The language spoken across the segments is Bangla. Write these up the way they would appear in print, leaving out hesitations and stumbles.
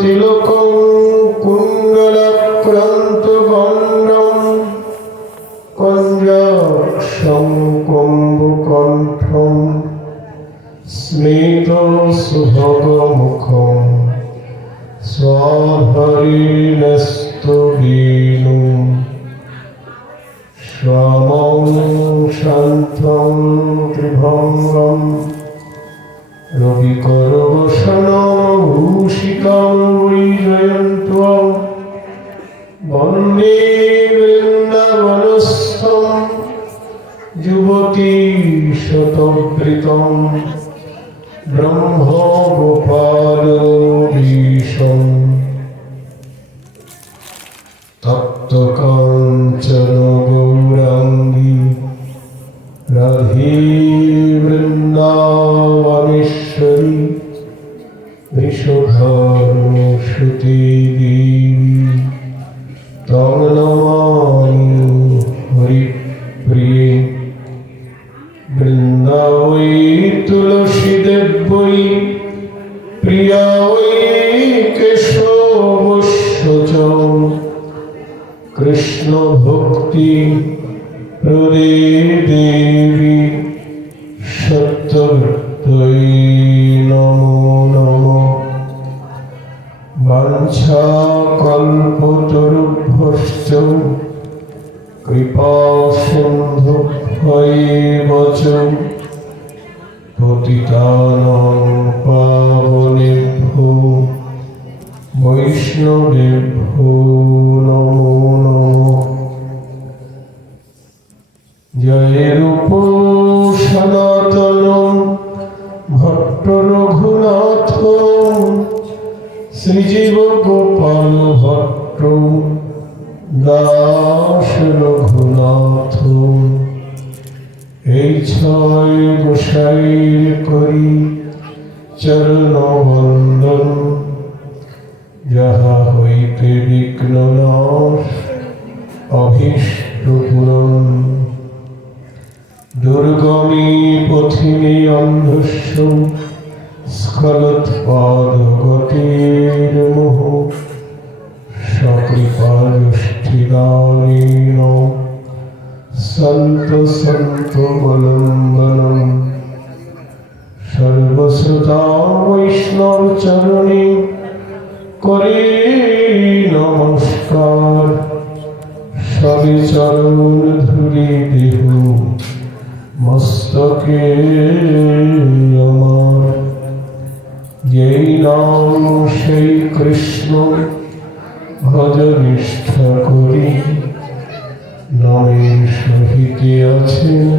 তিলকং কুণ্ডলাক্রান্তগণ্ডং কঞ্জাক্ষং কুম্ভকণ্ঠং স্মিতসুভগমুখং স্বহরিণস্তবীনুং শ্যামং শান্तं ত্রিভঙ্গং রবিকরবসনভূষিতাং বৈজয়ন্ত্বং বন্দে বৃন্দাবনস্থং যুবতী শতবৃতং ব্রহ্মগোপালবিশং তপ্তকাঞ্চন গৌরাঙ্গী রাধে বৃন্দাবনেশ্বরী বিশ্বধর্মসুতে দেবী তং নমামি হরিপ্রিয়ে বৃন্দাবৈ তুলসী দেব্যৈ প্রিয়া ওই কেশবস্য কৃষ্ণ ভক্তি প্রদে দেবী সত্যই নমো নমো বাঞ্ছা কল্পতরুভ্যশ্চ কৃপা সিন্ধুভ্যৈব চ পতিতানাং পাবনেভ্যো বৈষ্ণবেভ্যো নমো নমঃ। জয় রূপ সনাতন ভট্ট রঘুনাথ শ্রীজীব গোপাল ভট্ট দাস রঘুনাথ। এই ছয় গোসাইর করি চরণ বন্দন, যাহা হইতে বিঘ্ন নাশ অভীষ্ট পূরণ। দুর্গমী পথিনী অন্ধস্য স্খলৎপাদগতির্মুহ সকৃপাদুষ্ঠিদানেন সন্ত বলম্বনম। সর্বশ্রোতা বৈষ্ণব চরণে করে নমস্কার। সবে চরণ ধুলি দেহ মস্তকে আমার। যেই নাম সেই কৃষ্ণ ভজ নিষ্ঠা করি, নামের সহিতে আছেন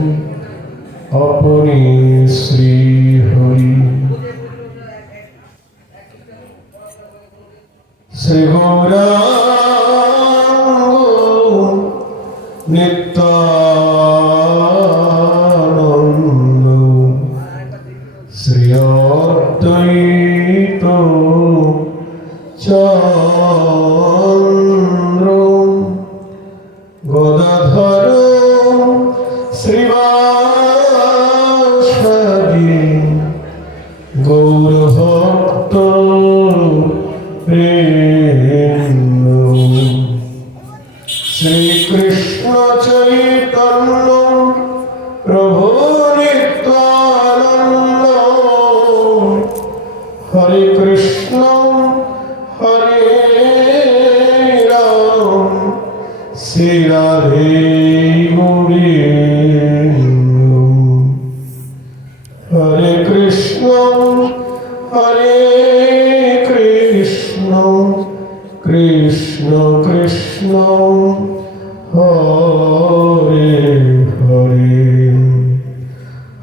আপনি শ্রী হরি। শ্রী গৌরাঙ্গ নিত্যানন্দ শ্রী অদ্বৈত চন্দ্র গদাধর শ্রীবাসাদি গৌরভক্ত প্রেম। শ্রীকৃষ্ণ চৈতন্য প্রভু নিত্যানন্দ। হরে কৃষ্ণ হরে রাম শ্রী রাধে গোবিন্দ। হরে কৃষ্ণ হরে কৃষ্ণ কৃষ্ণ কৃষ্ণ হরে হরে।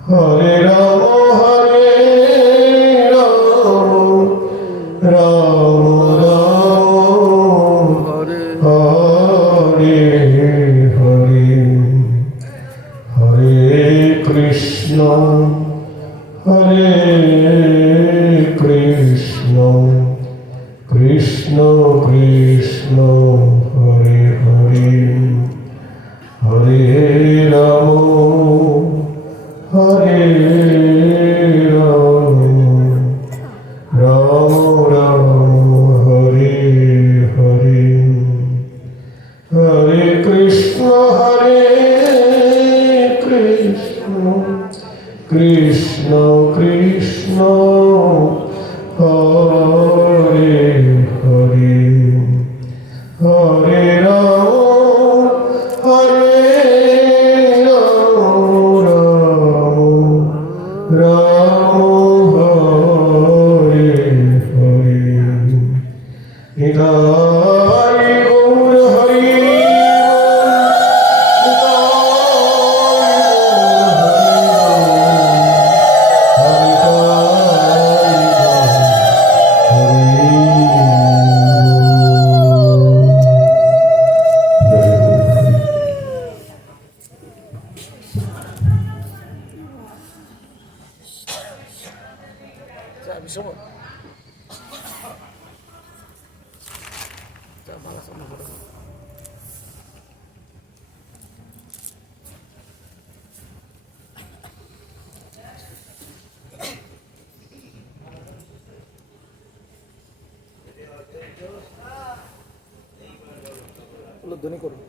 হরে রাম রাম রাম হরে হরে। হরে কৃষ্ণ হরে কৃষ্ণ কৃষ্ণ কৃষ্ণ হরে হরে। হরে রাম হরে রাম রাম হরে হরে হরে রাম হরে রাম রাম হরে হরে নিতাই গৌর হরি ধ্বনি করুন।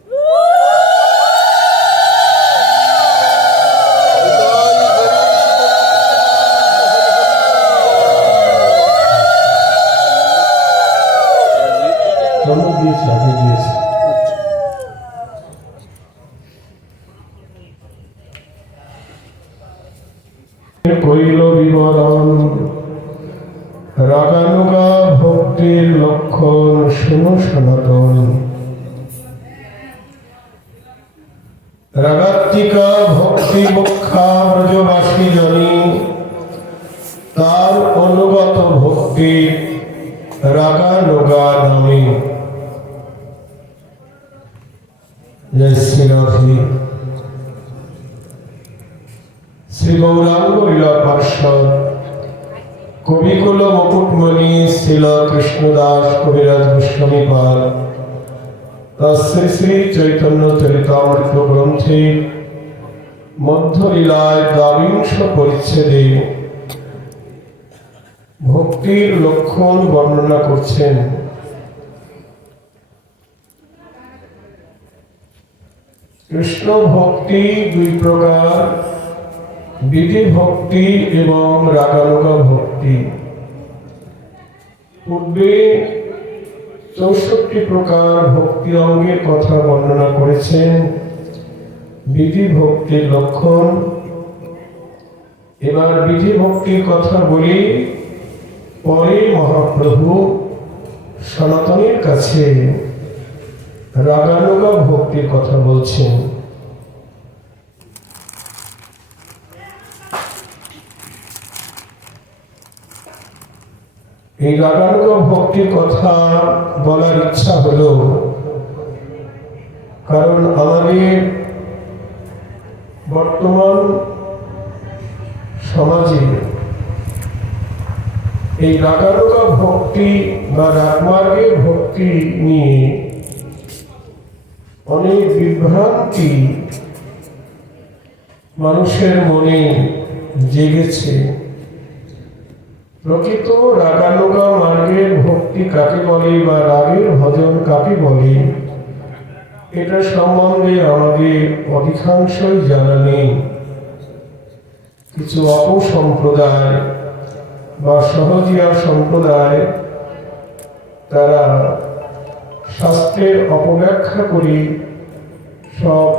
কইল বিবরণ রাগানুগা ভক্তির লক্ষণ শুনো সনাতন। রাগাত্মিকা ভক্তি মুখ্যা ব্রজবাসী জনী, তার অনুগত ভক্তি রাগানুগা নামে। জয় শ্রীরাধি। শ্রী গৌরাঙ্গ লীলা পার্ষদ কবিকুল মুকুটমণি শ্রীল কৃষ্ণদাস কবিরাজ গোস্বামীপাদ শ্রী শ্রী চৈতন্য চরিতামৃত গ্রন্থে মধ্যলীলায় দ্বাবিংশ পরিচ্ছেদে ভক্তির লক্ষণ বর্ণনা করছেন। কৃষ্ণ ভক্তি দুই প্রকার, বিধি ভক্তি এবং রাগানুগা ভক্তি। পূর্বে 64 প্রকার ভক্তি অঙ্গের কথা বর্ণনা করেছেন, বিধি ভক্তির লক্ষণ। এবার বিধি ভক্তির কথা বলি, পরে মহাপ্রভু সনাতনের কাছে রাগানুগা ভক্তির কথা বলছেন। এই রাগানুগা ভক্তির কথা বলার ইচ্ছা হলো, কারণ আমাদের বর্তমান সমাজে এই রাগানুগা ভক্তি বা রাগমার্গের ভক্তি নিয়ে অনেক বিভ্রান্তি মানুষের মনে জেগেছে। প্রকৃত রাগানুগা মার্গের ভক্তি কাকে বলে বা রাগের ভজন কাকে বলে, এটা সম্বন্ধে আমাদের অধিকাংশই জানা নেই। কিছু অপসম্প্রদায় বা সহজিয়া সম্প্রদায় তারা শাস্ত্রের অপব্যাখ্যা করে সব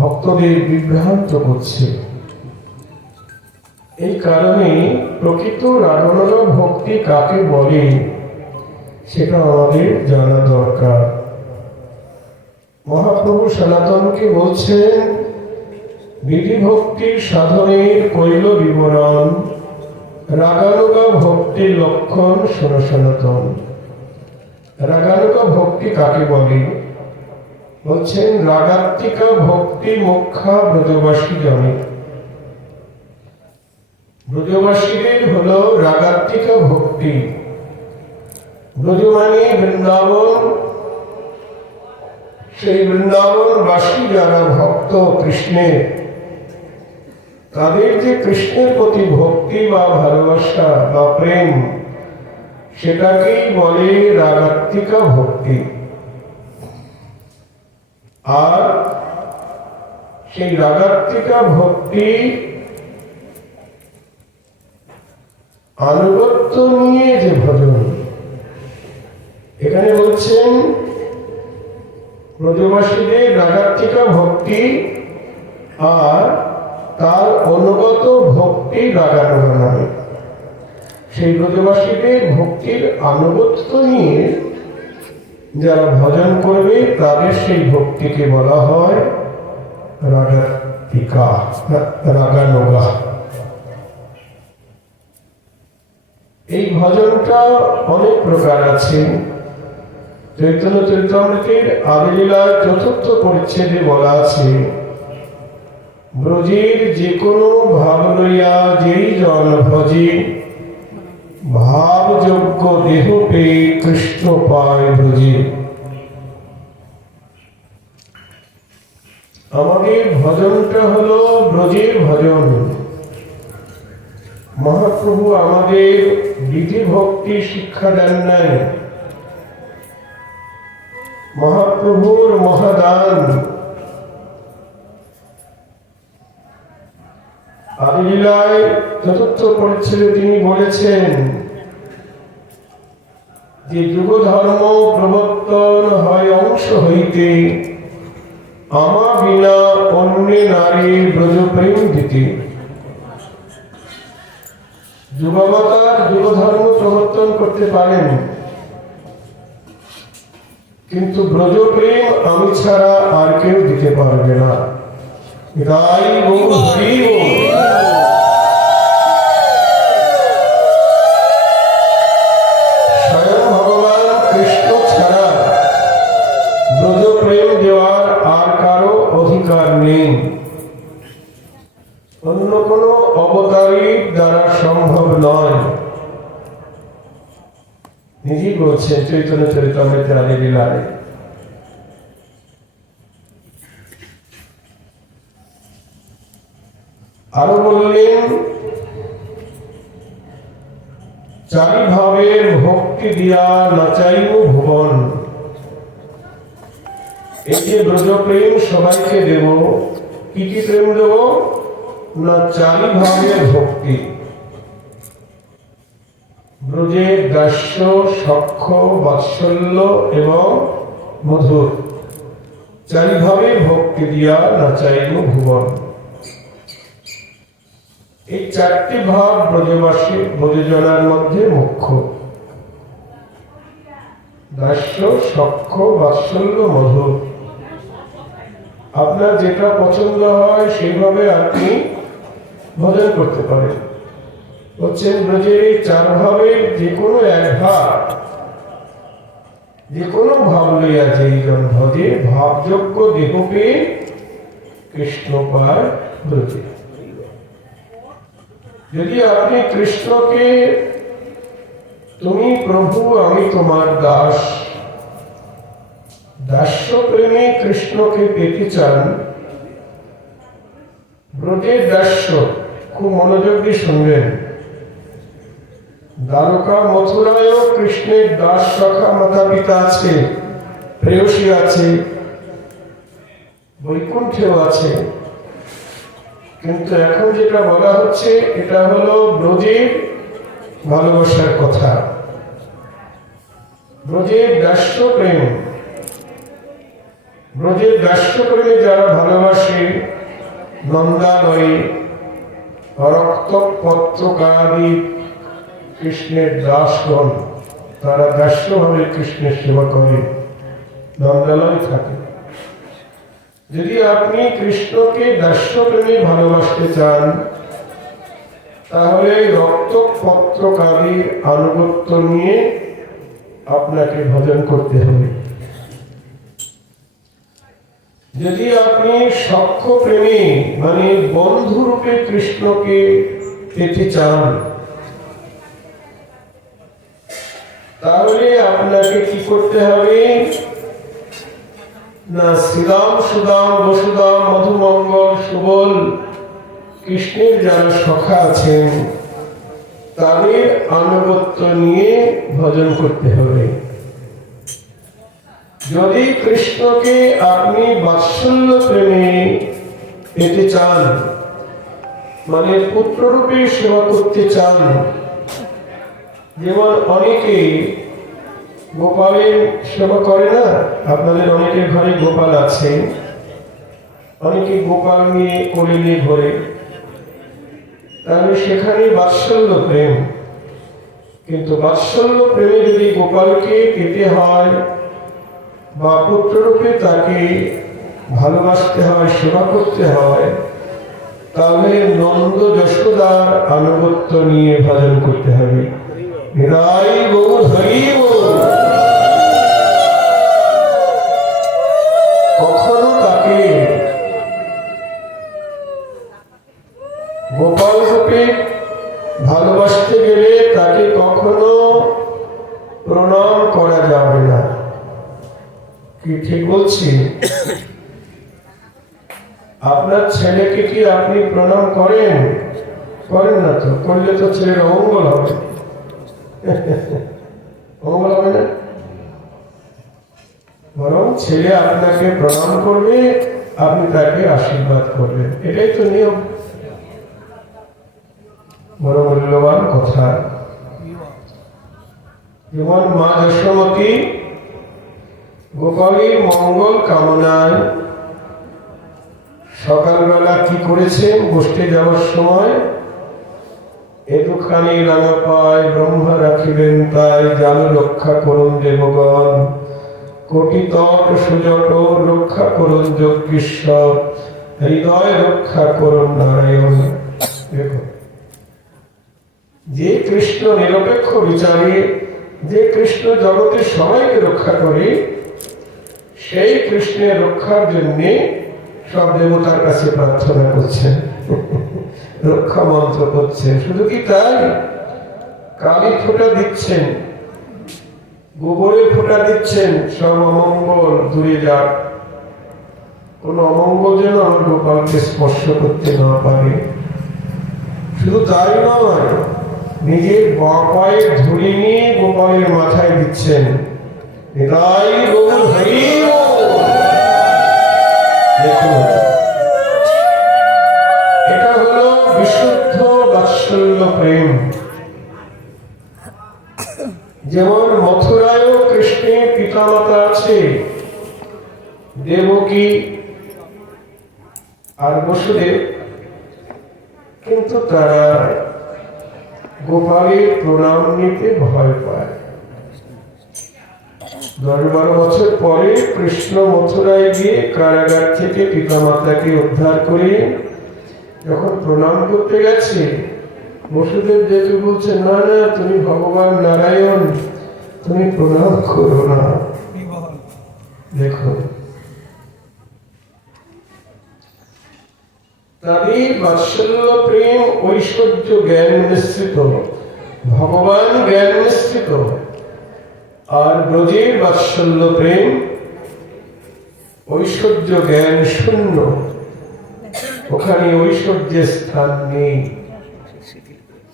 ভক্তদের বিভ্রান্ত করছে। এই কারণে প্রকৃত রাগানুগা ভক্তি কাকে বলে সেটা আমাদের জানা দরকার। মহাপ্রভু সনাতনকে বলছেন, বিধি ভক্তির সাধনের কইল বিবরণ, রাগানুগা ভক্তির লক্ষণ শোনো সনাতন। রাগানুগা ভক্তি কাকে বলে? বলছেন, রাগাত্মিকা ভক্তি মুখ্যা ব্রজবাসী জনে। ব্রজবাসীদের হল রাগাত্মিকা ভক্তি। ব্রজ মানে বৃন্দাবন, সেই বৃন্দাবনবাসী যারা ভক্ত কৃষ্ণের, তাদের যে কৃষ্ণের প্রতি ভক্তি বা ভালোবাসা বা প্রেম, সেটাকেই বলে রাগাত্মিকা ভক্তি। আর সেই রাগাত্মিকা ভক্তি আনুগত্য নিয়ে যে ভজন, এখানে বলছেন ব্রজবাসীদের রাগাত্মিকা ভক্তি আর তার অনুগত ভক্তি রাগানুগা নামে। সেই ব্রজবাসীদের ভক্তির আনুগত্য নিয়ে যারা ভজন করবে তাদের সেই ভক্তিকে বলা হয় রাগাত্মিকা, রাগানুগা। এই ভজনটা অনেক প্রকার আছে। চৈতন্য চরিতামৃতের আদিলীলার ৪র্থ পরিচ্ছেদে বলা আছে, ব্রজের যে কোনো ভাব লইয়া যেই জন ভজে, ভাবযোগ্য দেহ পেয়ে কৃষ্ণ পায় ব্রজে। আমাদের ভজনটা হলো ব্রজের ভজন। মহাপ্রভু আমাদের বিধি ভক্তি শিক্ষা দেন নাই, মহাপ্রভুর মহাদান। আদিলীলায় ৪র্থ পরিচ্ছেদে তিনি বলেছেন যে যুগ ধর্ম প্রবর্তন হয় অংশ হইতে, আমা বিনা অন্য নারীর ব্রজ প্রেম দিতে। যুগাবতার যুগ ধর্ম প্রবর্তন করতে পারেন, কিন্তু ব্রজ প্রেম আমি ছাড়া আর কেউ দিতে পারবে না। তাই স্বয়ং ভগবান কৃষ্ণ ছাড়া ব্রজ প্রেম দেওয়ার আর কারো অধিকার নেই, অন্য কোনো অবতারীর দ্বারা সম্ভব নয়। নিজেই বলছেন চৈতন্য চরিতামৃতে আদিলীলায়। আরো বললেন, চারি ভাবের ভক্তি দিয়া নাচাইব ভুবন। এই যে ব্রজ প্রেম সবাইকে দেব, কি কি প্রেম দেব না? চারি ভাবের ভক্তি। ব্রজের দাস্য, সখ্য, বাৎসল্য এবং মধুর, চারি ভাবে ভক্তি দিয়া নাচাইব ভুবন। এই 4টি ভাব ব্রজবাসী ব্রজজনার মধ্যে মুখ্য। দাস্য, সখ্য, বাৎসল্য, মধুর। আপনার যেটা পছন্দ হয় সেইভাবে আপনি ভজন করতে পারেন। হচ্ছেন ব্রজের এই 4 ভাবের যে কোনো এক ভাব, যে কোনো ভাব লইয়া যেই জন ভজে, ভাবযোগ্য দেহ পেয়ে কৃষ্ণ পায় ব্রজে। যদি আপনি কৃষ্ণকে তুমি প্রভু আমি তোমার দাস, দাস্য প্রেমে কৃষ্ণকে পেতে চান, ব্রজের দাস্য, খুব মনোযোগ দিয়ে শুনবেন। দ্বারকা মথুরায়ও কৃষ্ণের দাস সখা মাতা পিতা আছে, প্রেয়সী আছে, বৈকুণ্ঠেও আছে। কিন্তু এখন যেটা বলা হচ্ছে এটা হলো ব্রজের ভালোবাসার কথা, ব্রজের দাস্য প্রেম। ব্রজের দাস্য প্রেমে যারা ভালোবাসে, নন্দালয়ে রক্ত পত্রকারী কৃষ্ণের দাসগণ, তারা দাস্যভাবে কৃষ্ণের সেবা করে, নন্দালয়ে থাকে। যদি আপনি কৃষ্ণকে দাস্য প্রেমে ভালোবাসতে চান, তাহলে রক্ত পত্রকারীর আনুগত্য নিয়ে আপনাকে ভজন করতে হবে। যদি আপনি সখ্য প্রেমী মানে বন্ধুরূপে কৃষ্ণকে পেতে চান, তাহলে আপনাকে কি করতে হবে না? শ্রীরাম, সুদাম, বসুদাম, মধুমঙ্গল, সুবল কৃষ্ণের যারা সখা আছেন তাদের আনুগত্য নিয়ে ভজন করতে হবে। যদি কৃষ্ণকে আপনি বাৎসল্য প্রেমে পেতে চান, মানে পুত্ররূপে সেবা করতে চান, যেমন অনেকে গোপালের সেবা করে না, আপনাদের অনেকের ঘরে গোপাল আছে, অনেকে গোপাল নিয়ে কোলে নিয়ে ঘোরে, তাহলে সেখানে বাৎসল্য প্রেম। কিন্তু বাৎসল্য প্রেমে যদি গোপালকে পেতে হয় বা পুত্ররূপে তাকে ভালোবাসতে হয়, সেবা করতে হয়, তাহলে নন্দ যশোদার আনুগত্য নিয়ে ভজন করতে হবে। হৃদয় গৌর হরি বল। কখনো তাকে গোপাল রূপে ভালোবাসতে গেলে তাকে কখনো প্রণাম করা যাবে না। কি ঠিক বলছি? আপনার ছেলেকে কি আপনি প্রণাম করেন? করেন না তো, করলে তো ছেলের অমঙ্গল হবে। অমঙ্গল হবে না? বরং ছেলে আপনাকে প্রণাম করবে, আপনি তাকে আশীর্বাদ করবেন, এটাই তো নিয়ম। বড় মূল্যবান কথা। যেমন মা যশোমতী গোপালের মঙ্গল কামনায় সকালবেলা কি করেছেন? গোষ্ঠে যাওয়ার সময় একটুখানি রাঙা পায় ব্রহ্মা রাখিবেন তাই, জানু রক্ষা করুন দেবগণ, কোটি তট সুজট রক্ষা করুন যজ্ঞেশ্বর, হৃদয় রক্ষা করুন নারায়ণ। দেখো, যে কৃষ্ণ নিরপেক্ষ বিচারে, যে কৃষ্ণ জগতের সবাইকে রক্ষা করে, সেই কৃষ্ণের রক্ষার জন্য সব দেবতার কাছে প্রার্থনা করছেন, রক্ষা মন্ত্র করছেন। শুধু কি তাই? কালী ফোঁটা দিচ্ছেন, গোবরে ফোঁটা দিচ্ছেন, সব অমঙ্গল দূরে যাক, কোন অমঙ্গল যেন আমার গোপালকে স্পর্শ করতে না পারে। শুধু তাই নয়, নিজের পায়ের ধুলি নিয়ে গোপালের মাথায় দিচ্ছেন। হৃদয় গৌর হরি বল। দেখুন, এটা হলো বিশুদ্ধ বাৎসল্য প্রেম। যেমন মথুরায়ও কৃষ্ণের পিতামাতা আছে, দেবকী আর বসুদেব, কিন্তু তারা গোপালের প্রণাম নিতে ভয় পায়। 10-12 বছর পরে কৃষ্ণ মথুরায় গিয়ে কারাগার থেকে পিতামাতাকে উদ্ধার করে যখন প্রণাম করতে গেছে, বসুদেব যেহেতু বলছে, না না, তুমি ভগবান নারায়ণ, তুমি প্রণাম করো না। দেখো, তাদের বাৎসল্য প্রেম ঐশ্বর্য জ্ঞান মিশ্রিত, ভগবান জ্ঞান মিশ্রিত। আর ব্রজের বাৎসল্য প্রেম ঐশ্বর্য জ্ঞান শূন্য, ওখানে ঐশ্বর্যের স্থান নেই।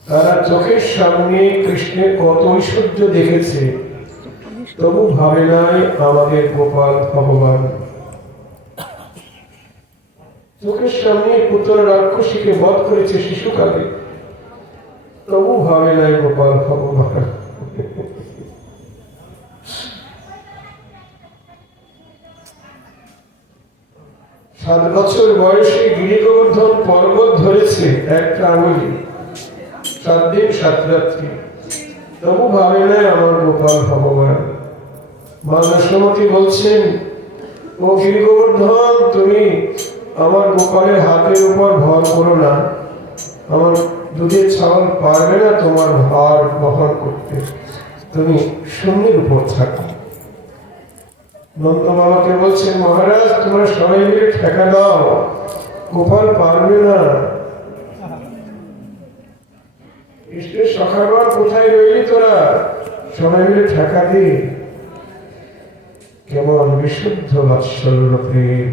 তারা চোখের সামনে কৃষ্ণের কত ঐশ্বর্য দেখেছে, তবু ভাবে নাই আমাদের গোপাল ভগবান। চোখের সামনে পুত্র রাক্ষসীকে বধ করেছে শিশুকালে, তবু ভাবে নাই গোপাল ভগবান। 7 বছর বয়সে গিরি গোবর্ধন পর্বত ধরেছে একটা আঙুলি, 7 দিন 7 রাত্রি, তবু ভাবে নাই আমার গোপাল ভগবান। মা যশোমতী বলছেন, ও গিরি গোবর্ধন, তুমি আমার গোপালের হাতের উপর ভর করো না, আমার দুধের ছাগল পারবে না তোমার ভার বহন করতে, তুমি শূন্যের উপর থাকো। নন্দ বাবাকে বলছেন, মহারাজ তোমরা সবাই মিলে ঠেকা দাও, গোপাল পারবে না। কৃষ্ণের সখাগণ কোথায় রইলি তোরা, সবাই মিলে ঠেকা দে। কেমন বিশুদ্ধ বাৎসল্য প্রেম,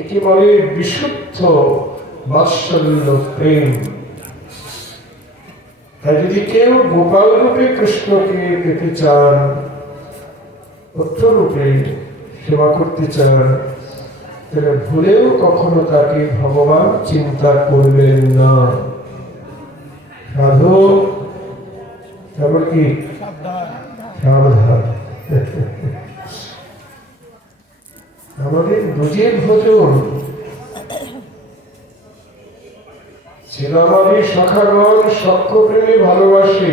একে বলে বিশুদ্ধ বাৎসল্য প্রেম। তাই যদি কেউ গোপাল রূপে কৃষ্ণকে পেতে চান, পুত্র রূপে সেবা করতে চান, তাহলে ভুলেও কখনো তাকে ভগবান চিন্তা করবেন না। সাধু তারপর কি সাবধান। আমাদের বুঝে ভোজন ছিলামারি শাখাগণ সখ্যপ্রেমী ভালোবাসে,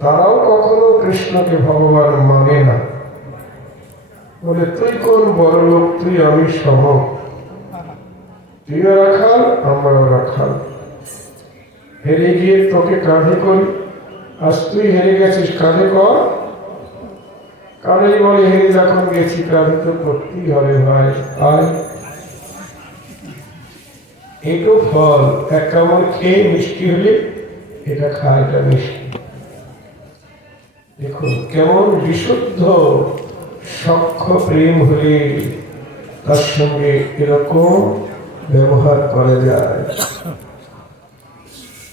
তারাও কখনো কৃষ্ণকে ভগবান মানে না। বলে তুই কোন বড় লোক, তুই আমি সম, তুইও রাখাল আমরাও রাখাল, হেরে গিয়ে তোকে কাঁধে করি, আজ তুই হেরে গেছিস কাঁধে কর। কাঁধেই বলে হেরে যখন গেছি কাঁধে তো করতেই হবে ভাই। আর একটু ফল এক কামড় খেয়ে মিষ্টি হলে এটা খায়, এটা মিষ্টি। দেখুন কেমন বিশুদ্ধ সখ্য প্রেম হলে তার সঙ্গে এরকম ব্যবহার করা যায়।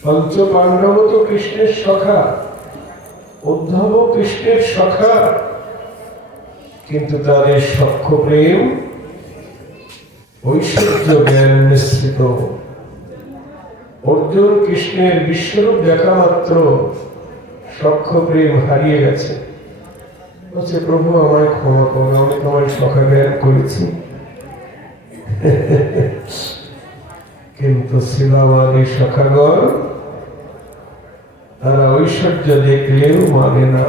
পঞ্চ পাণ্ডব তো কৃষ্ণের সখা, উদ্ধব কৃষ্ণের সখা, কিন্তু তাদের সখ্য প্রেম ঐশ্বর্য জ্ঞান মিশ্রিত। অর্জুন কৃষ্ণের বিশ্বরূপ দেখা মাত্র সখ্য প্রেম হারিয়ে গেছে। বলছে প্রভু আমায় ক্ষমা করুন, আমি তোমায় সখা জ্ঞান করেছি। কিন্তু শিলাবাদী সখাগণ তারা ঐশ্বর্য দেখলেও মানে না।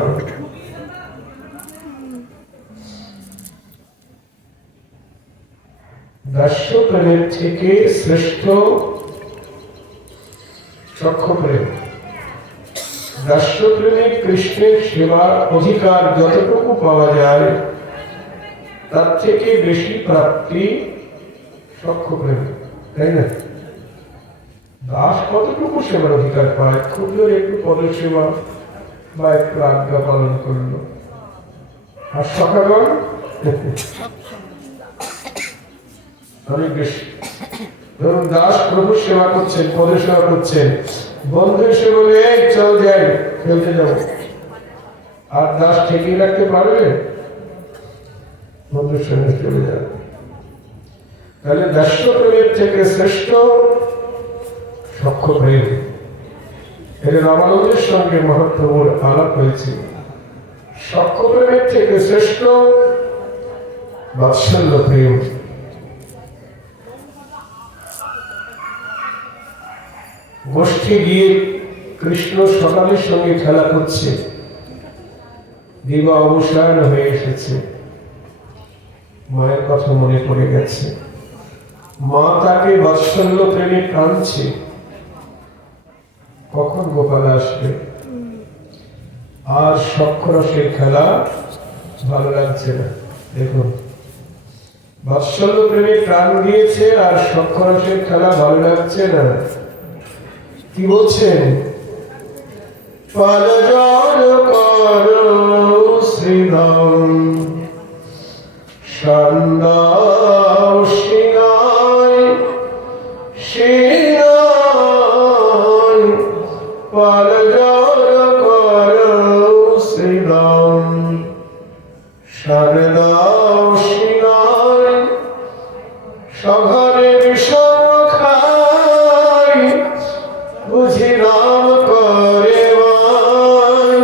দাস্য প্রেমের থেকে শ্রেষ্ঠ সখ্য প্রেম। দাস্য প্রেমে কৃষ্ণের সেবার অধিকার যতটুকু পাওয়া যায় তার থেকে বেশি প্রাপ্তি সখ্য প্রেম, তাই না? দাস কতটুকু সেবার অধিকার পায়? খুব জোর একটু পদসেবা বা একটু আজ্ঞা পালন করলো। আর সখাগণ অনেক বেশি। ধরুন দাস প্রভু সেবা করছেন, পদসেবা করছেন, বন্ধু এসে বলে এই চল যাই খেলতে যাবো, আর দাস ঠেকিয়ে রাখতে পারবে? বন্ধুর সঙ্গে চলে যাবে। তাহলে দাস্য প্রেমের থেকে শ্রেষ্ঠ সখ্য প্রেম। এর রামানন্দের সঙ্গে মহাপ্রভুর আলাপ হয়েছে। সখ্য প্রেমের থেকে শ্রেষ্ঠ বাৎসল্য প্রেম। গোষ্ঠী গিয়ে কৃষ্ণ সকালের সঙ্গে খেলা করছে, দিবা অবসান হয়ে এসেছে, মায়ের কথা মনে পড়ে গেছে, মা তাকে বাৎসল্য প্রেমে টানছে, কখন গোপাল আসবে। আর সখ্যরসের খেলা ভালো লাগছে না। দেখুন বাৎসল্য প্রেমে প্রাণ দিয়েছে আর সখ্যরসের খেলা ভালো লাগছে না। কি বলছেন? পালজল করো শ্রীরাম সন্দাও সিনায় সিনায়, পালজল করো শ্রীরাম সন্দাও সিনায়, সঘরে বিষম খাই বুঝি নাম করে মাই।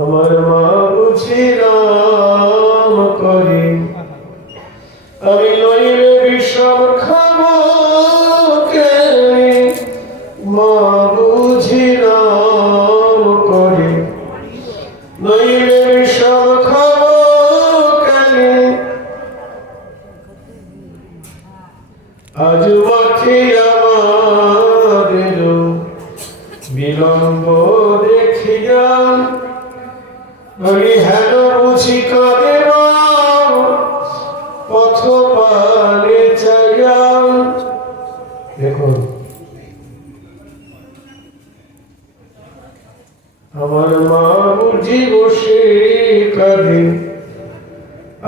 আমার মা বুঝি নাম করে, আমি নইলে বিষম খাবো কে, মা বুঝি নাম করে, নইলে বিষম খাবো কেন। আজ মাঠে আমাদের বিলম্ব দেখিয়া, বলি হেন বুঝি কাঁদে পথ পানে চাইয়া। দেখুন আমার মা বুঝি বসে কাঁদে,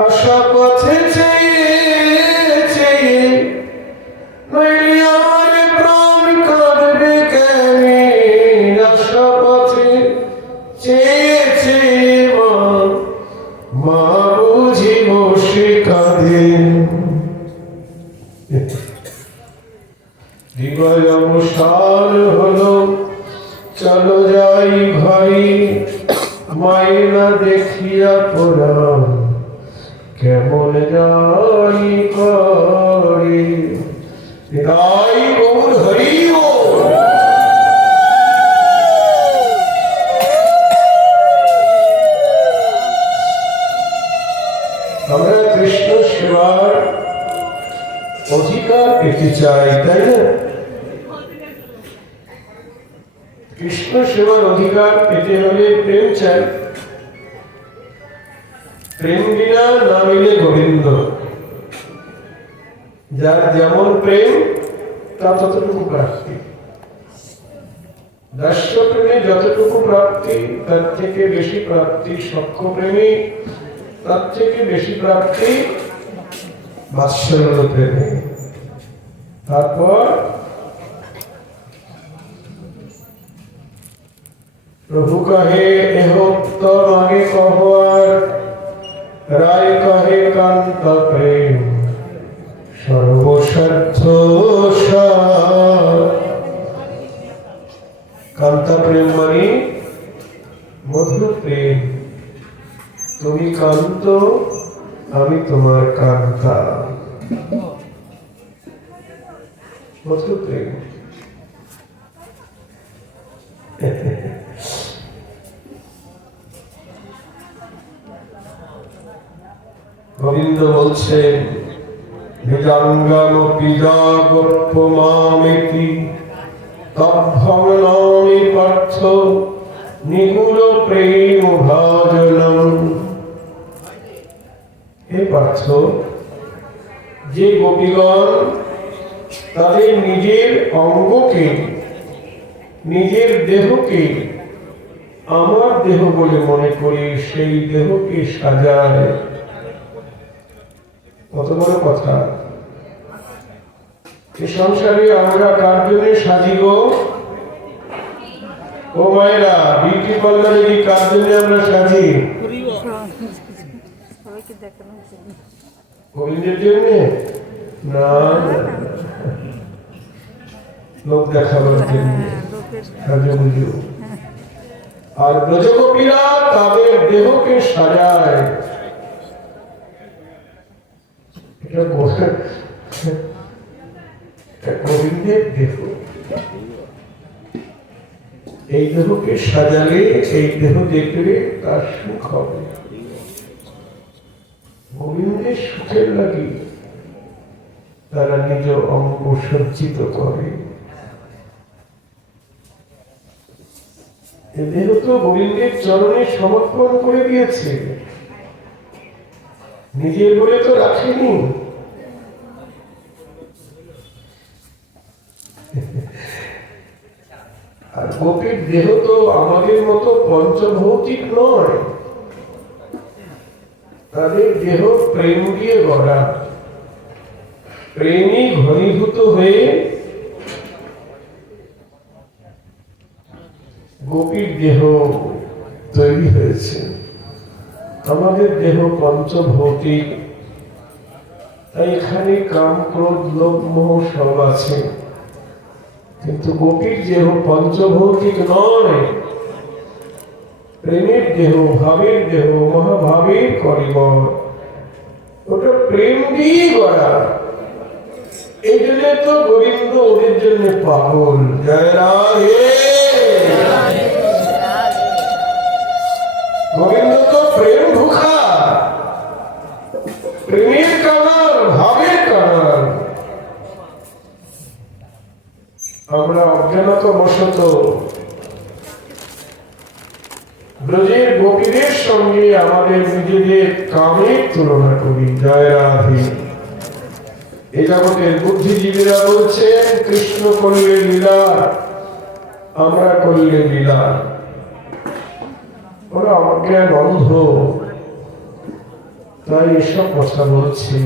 আশা পথে চেয়ে চেয়ে, নইলে আমার প্রাণ কাঁদবে কেন। আশা পথে চেয়ে চেয়ে মা বুঝি বসে কাঁদে। দিবায় অবসান হলো চলো যাই ঘরে মায়না দেখিয়া পুরাণ কেমন যাই করে হৃদয় গৌর হরি আমরা কৃষ্ণ সেবার অধিকার পেতে চাই, তাই না? কৃষ্ণ সেবার অধিকার পেতে হলে প্রেম চাই। প্রেম বিনা না মিলে গোবিন্দ। যার যেমন প্রেম তার ততটুকু প্রাপ্তি। দাস্য প্রেমে যতটুকু প্রাপ্তি তার থেকে বেশি প্রাপ্তি সখ্য প্রেমী, তার থেকে বেশি প্রাপ্তি বাৎসল্য প্রেমে। তারপর প্রভু কহে এহ উত্তম আগে কহর রায় কহে কান্ত প্রেম সর্বস্বার্থ কান্তা প্রেম মানে মধুর প্রেম। তুমি কান্ত, আমি তোমার কান্তা। মধুর প্রেম। গোবিন্দ বলছেন নিজাঙ্গামপি জাগপ্পমামেতি তদ্ভবনামি পার্থ নিগুল প্রেম ভাজনম। হে পার্থ, যে গোপীগণ তাদের নিজের অঙ্গকে, নিজের দেহকে আমার দেহ বলে মনে করে সেই দেহকে সাজায়, কত বড় কথা। এই সংসারে আমরা কার জন্য সাজি গো? ও মায়েরা, বিউটি পার্লারে কি কার জন্য আমরা সাজি? গোবিন্দের জন্য না, লোক দেখাবার জন্য। আর ব্রজগোপীরা তাদের দেহকে সাজায়। এটা গোবিন্দের দেহ। এই দেহকে সাজালে এই দেহ দেখলে তার সুখ হবে। গোবিন্দের সুখের লাগি তারা নিজ অঙ্গ সজ্জিত করে। এই দেহ তো গোবিন্দের চরণে সমর্পণ করে দিয়েছে, নিজের বলে তো রাখেনি। আর গোপীর দেহ তো আমাদের মতো পঞ্চভৌতিক নয়, তাদের দেহ প্রেম দিয়ে গড়া। প্রেমী ঘনীভূত হয়ে গোপীর দেহ তৈরি হয়েছে। আমাদের দেহ পঞ্চভৌতিক, তাই এখানে কাম ক্রোধ লোভ মোহ সব আছে, কিন্তু গোপীর দেহ পঞ্চভৌতিক নয়, প্রেমের দেহ, ভাবের দেহ, মহাভাবের করিবর। ওটা প্রেম দিয়ে গড়া। এই জন্য তো গোবিন্দ ওদের জন্য পাগল। জয় রাধে। গোবিন্দ তো প্রেম ভুখা, প্রেমের কারণ, ভাবের কারণ। আমরা অজ্ঞানত বশত ব্রজের গোপীদের সঙ্গে আমাদের নিজেদের কামের তুলনা করি। জয় রাধে। এই জগতের বুদ্ধিজীবীরা বলছেন কৃষ্ণ করলে লীলা, আমরা করলে লীলা। ওরা অজ্ঞান অন্ধ, তাই এসব কথা বলছে।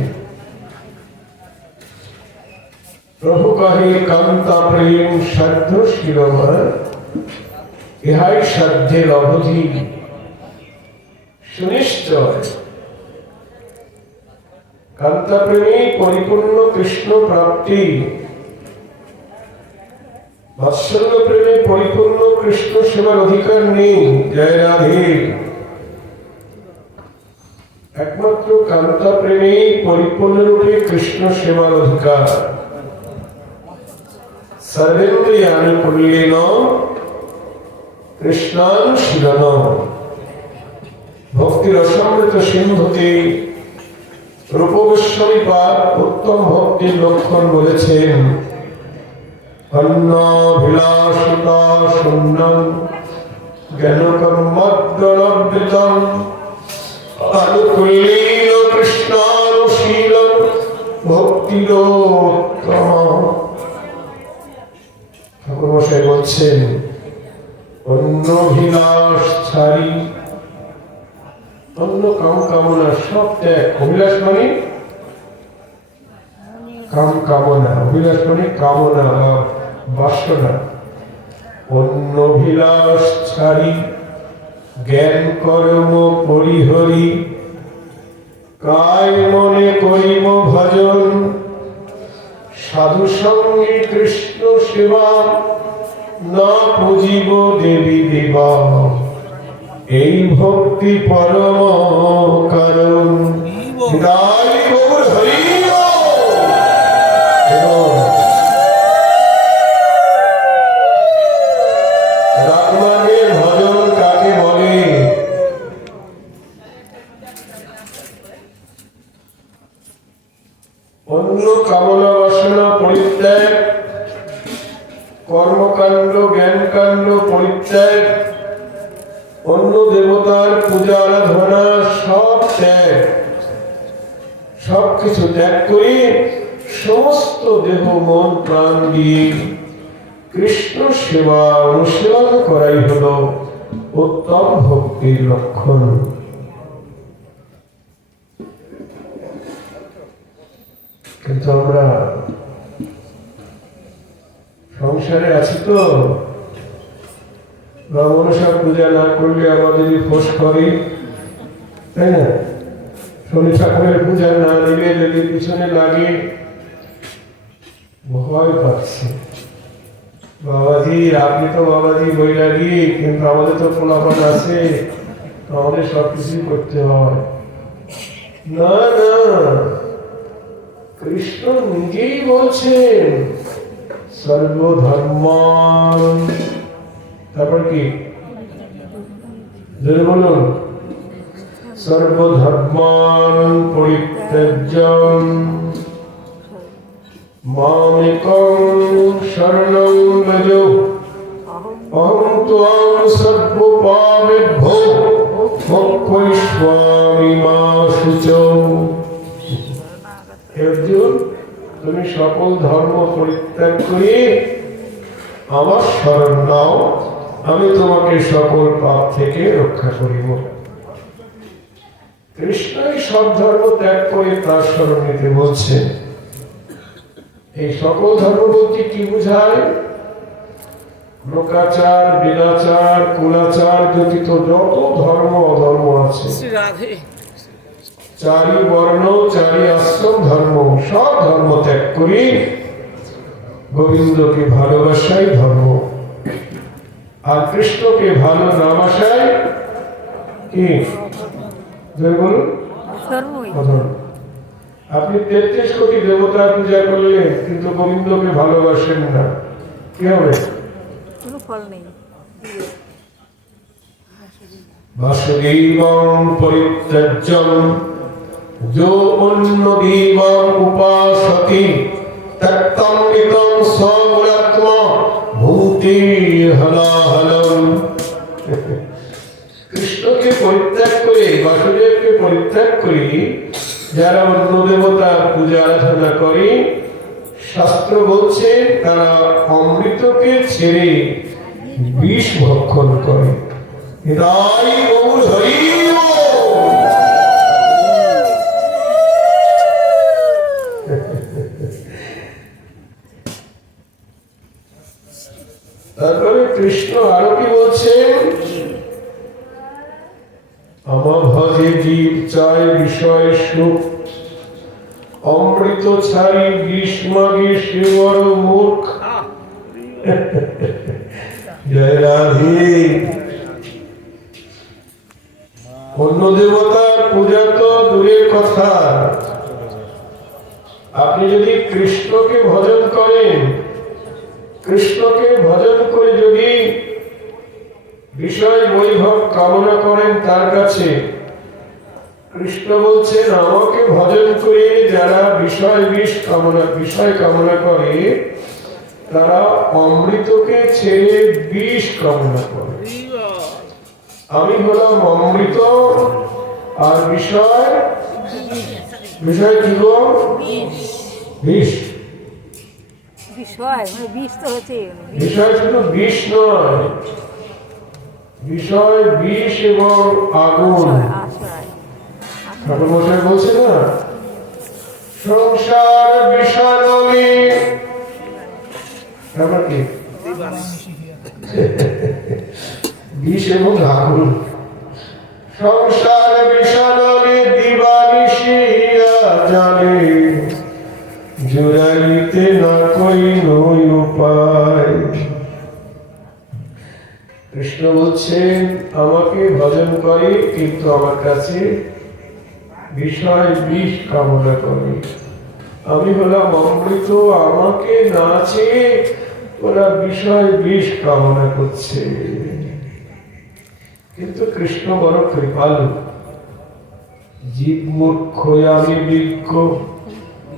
প্রভু কহে কান্তা প্রেম সাধ্য শিরোমা, ইহাই সাধ্যের অবধি সুনিশ্চয়। কান্তা প্রেমে পরিপূর্ণ কৃষ্ণ প্রাপ্তি, বাৎসল্য প্রেমে পরিপূর্ণ কৃষ্ণ সেবার অধিকার নেই। জয় রাধে। একমাত্র কান্তা প্রেমী পরিপূর্ণরূপে কৃষ্ণ সেবার অধিকার। সর্বেন্দ্রিয়াণি কুল্যেন কৃষ্ণানুশীলন। ভক্তির অসমৃত সিন্ধুতে রূপ গোস্বামী পাদ উত্তম ভক্তির লক্ষণ বলেছেন, অন্নভিলাষিতা শূন্যং জ্ঞানকর্মদ্বলবৃতং অনুকূলীন কৃষ্ণানুশীলন ভক্তিরোত্তম। ঠাকুর মশাই বলছেন, অন্নভিলাষ ছাড়ি, অন্য কাম কামনা সব ত্যাগ। অভিলাষ মানে কাম কামনা, অভিলাষ মানে কামনা বাসনা। অন্নভিলাষ ছাড়ি জ্ঞান কর্ম পরিহরি, কায় মনে করিব ভজন সাধু সঙ্গে কৃষ্ণ সেবা, না পুজিব দেবী দেবা, এই ভক্তি পরম কারণ। হৃদয় গৌর হরি রাগমার্গের ভজন কাকে বলে? অন্য কামনা বাসনা পরিত্যাগ, কর্মকাণ্ড জ্ঞানকাণ্ড পরিত্যাগ, অন্য দেবতার পূজা আরাধনা সব ত্যাগ, সবকিছু ত্যাগ করে সমস্ত দেহ মন প্রাণ দিয়ে কৃষ্ণ সেবা অনুশীলন করাই হল উত্তম ভক্তির লক্ষণ। কিন্তু আমরা সংসারে আছি তো, মনসা পূজা না করলে আমাদের ফোঁস করে, তাই না? শনি ঠাকুরের পূজা না দিলে যদি পিছনে লাগে ভয় পাচ্ছে। বাবাজি আপনি তো বাবাজি বৈরাগী, কিন্তু আমাদের তো পোলাপান আছে, আমাদের সবকিছু করতে হয়। না না, কৃষ্ণ নিজেই বলছেন সর্বধর্মান, তারপর কি বলুন, সর্বধর্মান পরিত্যাজ্যং মামেকং শরণং ভজ, অহং ত্বাং সর্বপাপেভ্যো মোক্ষয়িষ্যামি মা শুচৌ। হে অর্জুন, তুমি সকল ধর্ম পরিত্যাগ করে আমার শরণ নাও, আমি তোমাকে সকল পাপ থেকে রক্ষা করিব। কৃষ্ণই সব ধর্ম ত্যাগ করে তার শরণ নিতে বলছেন। এই সকল ধর্ম বলতে কি বুঝায়? লোকাচার, বিনাচার, কুলাচার ব্যতীত যত ধর্ম অধর্ম আছে, চারি বর্ণ চারি আশ্রম ধর্ম, সব ধর্ম ত্যাগ করি গোবিন্দকে ভালোবাসাই ধর্ম। আর কৃষ্ণকে ভালো না বাসায় কি বলুন? অধর্ম। আপনি 33 কোটি দেবতার পূজা করলেন কিন্তু গোবিন্দকে ভালোবাসেন না, কি হবে? কোনো ফল নেই। বাসুদেবং পরিত্যাজ্যং যো অন্যদেবং উপাসতি তত্তং ইদং স্বমূলাত্মা ভূতি হলাহলম। কৃষ্ণকে পরিত্যাগ করে, বাসুদেবকে পরিত্যাগ করে যারা অন্য দেবতার পূজা আরাধনা করে, শাস্ত্র বলছে তারা অমৃতকে ছেড়ে বিষ ভক্ষণ করে। হৃদয় গৌর হরি। তারপরে কৃষ্ণ আরো কি বলছেন? আমার ভজে জীব চায় বিষয় সুখ, অমৃত ছাড়ি বিষ মাগে সে বড় মূর্খ। জয় রাধে। অন্য দেবতার পূজা তো দূরের কথা, আপনি যদি কৃষ্ণকে ভজন করেন, কৃষ্ণকে ভজন করে যদি বিষয় বৈভব কামনা করেন তার কাছে, কৃষ্ণ বলছেন আমাকে ভজন করে যারা বিষয় কামনা করে তারা অমৃতকে ছেড়ে বিষ কামনা করে। আমি হলাম অমৃত আর বিষয় কি গো? বিষ। বিষয় শুধু বিষ নয়, বিষয় বিষ এবং আগুন। ঠাকুর মশাই বলছে না, সংসার বিষাদমে কি বিষ এবং আগুন। সংসার বিষাদমে দিবানিশি জানে, জুড়াইতে না কোনো উপায়। কৃষ্ণ বলছেন আমাকে ভজন করে কিন্তু আমার কাছে বিষয় বিষ কামনা করে। আমি হলাম অমৃত, আমাকে না চেয়ে ওরা বিষয় বিষ কামনা করছে। কিন্তু কৃষ্ণ বড় কৃপালু, জীব মূর্খ আমি বিজ্ঞ,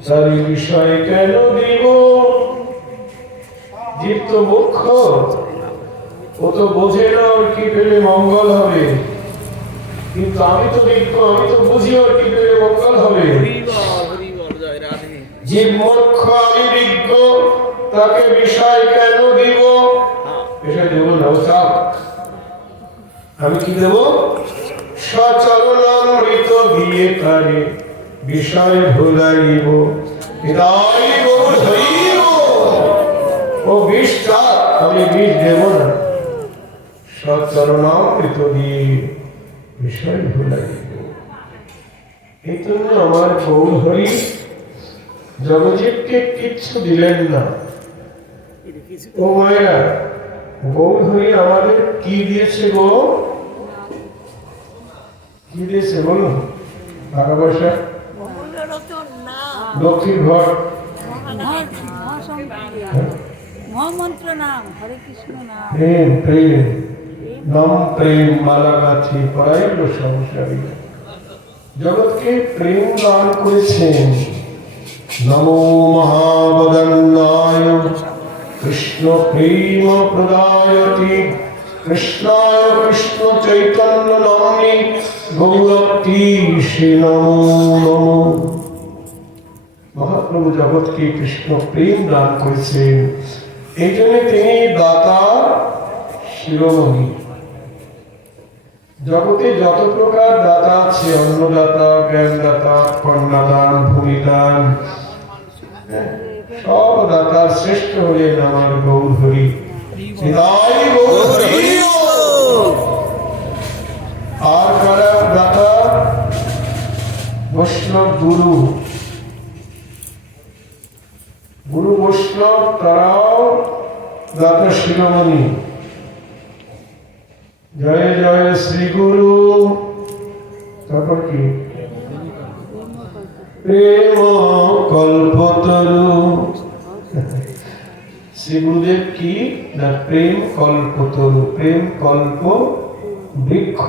তার বিষয় কেন দিব? জীব তো মূর্খ, ও তো বোঝে না ওর কি পেলে মঙ্গল হবে, কিন্তু আমি তো বিজ্ঞ, আমি তো বুঝি ওর কি পেলে মঙ্গল হবে। জীব মূর্খ আমি বিজ্ঞ, তাকে বিষয় কেন দিব? বিষয় দেব না, চাপ। আমি কি দেব? সচরণামৃত দিয়ে তারে বিষয় ভুলাইব। ও বিষ চাপ, আমি বিষ দেব না। সচরণামৃত দিয়ে বিষয় ভুলাইব। এই জন্য আমার গৌর হরি জগজীবকে কিচ্ছু দিলেন না। ও মায়েরা, গৌর হরি আমাদের কি দিয়েছে গো? কি দিয়েছে বলো? টাকা পয়সা, লক্ষ্মীর ঘর, প্রেম প্রেম নাম প্রেম মালা গাছি পড়াইল সংসারী। জগৎকে প্রেম দান করেছেন। নমো মহাবদন্নায় কৃষ্ণ প্রেম প্রদায়তি, কৃষ্ণায় কৃষ্ণ চৈতন্য নাম্নি গৌরবতী শ্রী নমো নমো। মহাপ্রভু জগৎকে কৃষ্ণ প্রেম দান করেছেন, এই জন্য তিনি দাতা শিরোমণি। জগতে যত প্রকার দাতা আছে, অন্নদাতা, জ্ঞানদাতা, কন্যাদান, ভূমিদান, সব দাতার শ্রেষ্ঠ হলেন আমার গৌর হরি। আর কারা দাতা? বৈষ্ণব গুরু, গুরু বৈষ্ণব তারাও দাতা শিরোমণি। জয় জয় শ্রী গুরু। তারপর কি? প্রেম কল্পতরু। শ্রী গুরুদেব কি না? প্রেম কল্পতরু, প্রেম কল্প বৃক্ষ।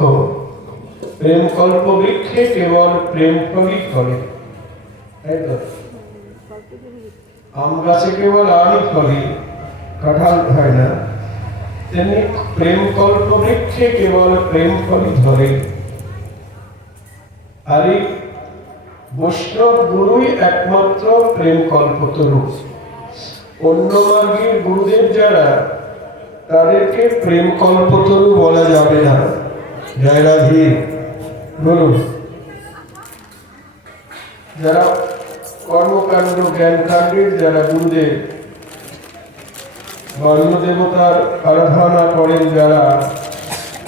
প্রেম কল্প বৃক্ষে কেবল প্রেম ফলই ফলে, তাই তো? আম গাছে কেবল আমই ফলে, কাঁঠাল হয় না। তেমনি প্রেম কল্প বৃক্ষে কেবল প্রেম ফলই ধরে। আর এই বৈষ্ণব গুরুই একমাত্র প্রেম কল্পতরু। অন্য মার্গের গুরুদেব যারা, তাদেরকে প্রেম কল্পতরু বলা যাবে না। জয় রাধে বলুন। যারা কর্মকাণ্ড জ্ঞান কাণ্ডের যারা গুরুদেব, অন্য দেবতার আরাধনা করেন যারা,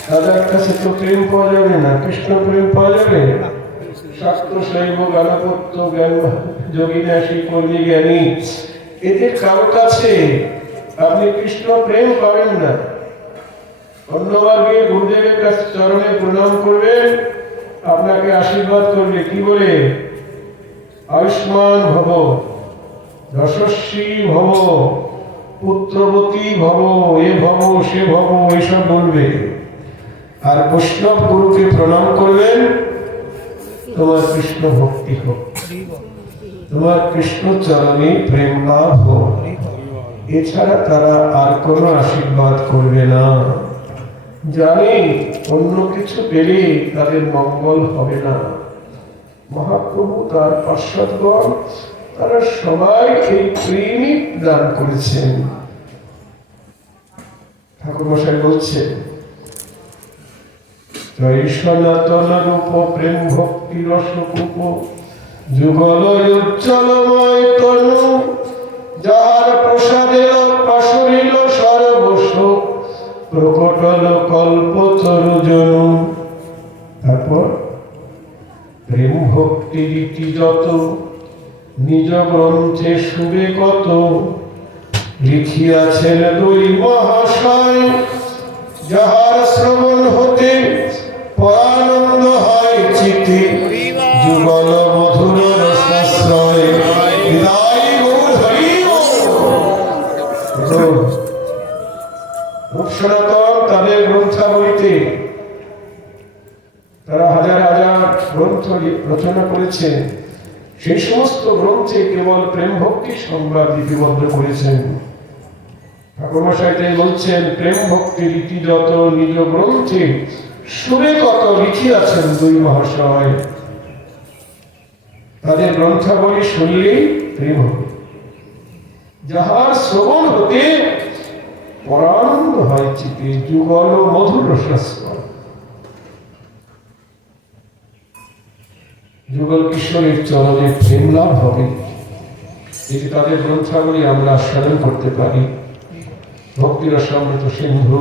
তাদের কাছে তো প্রেম পাওয়া যাবে না, কৃষ্ণ প্রেম পাওয়া যাবে। শাস্ত্র শৈব গানপত্য জ্ঞান যোগিনাশী কর্মী জ্ঞানী, এদের কারো কাছে আপনি কৃষ্ণ প্রেম পাবেন না। অন্যবার গিয়ে গুরুদেবের কাছে চরণে প্রণাম করবেন, আপনাকে আশীর্বাদ করবে কি বলে? আয়ুষ্মান ভব, যশস্বী ভব, পুত্রবতী ভব, এ ভব সে ভব, এসব বলবে। আর বৈষ্ণব গুরুকে প্রণাম করবেন, তোমার কৃষ্ণ ভক্তি হোক, তোমার কৃষ্ণ চরণে প্রেম লাভ হোক। এছাড়া তারা আর কোনো আশীর্বাদ করবে না। জানি অন্য কিছু পেলে তাদের মঙ্গল হবে না। মহাপ্রভু তার পার্শ্বদগণ তারা সবাই এই প্রেমই দান করেছেন। ঠাকুর মশাই বলছেন, সনাতন রূপ প্রেম ভক্তি রসকূপ যুগলয় উজ্জ্বলময় তনু, যার প্রসাদে পাশরিল সর্বস্ব প্রকটল কল্পতরু জনু। তারপর প্রেম ভক্তি রীতি যত নিজ গ্রন্থে শুভে কত, লিখিয়াছেন দুই মহাশয়, যাহার শ্রবণ হতে পরানন্দ হয় চিতে, যুগল মধুর রসাশ্রয়। সনাতন তাদের গ্রন্থাবলীতে তারা হাজার হাজার গ্রন্থ রচনা করেছেন। সেই সমস্ত গ্রন্থে কেবল প্রেম ভক্তি সংবাদ লিপিবদ্ধ করেছেন। ঠাকুর মশাই তাই বলছেন, প্রেম ভক্তি রীতি যত নিজ গ্রন্থে সুরে কত লিখিয়াছেন দুই মহাশয়। তাদের গ্রন্থাবলী শুনলেই প্রেম হবে, যাহার শ্রবণ হতে পরানন্দ হয় চিতে, যুগল মধুর রসাস্পদ। যুগল কিশোরের চরণে প্রেম লাভ হবে, এটি তাদের গ্রন্থাবলী আমরা আস্বাদন করতে পারি। ভক্তিরসামৃত সিন্ধু,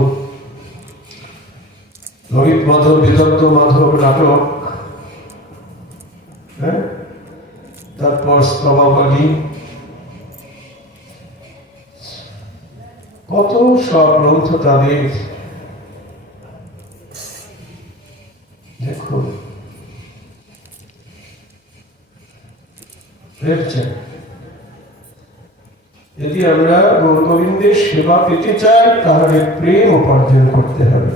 ললিত মাধব, বিদগ্ধ মাধব নাটক, তারপর স্তবাবলী, কত সব গ্রন্থ তাদের। দেখুন যদি আমরা গৌর গোবিন্দের সেবা পেতে চাই তাহলে প্রেম উপার্জন করতে হবে।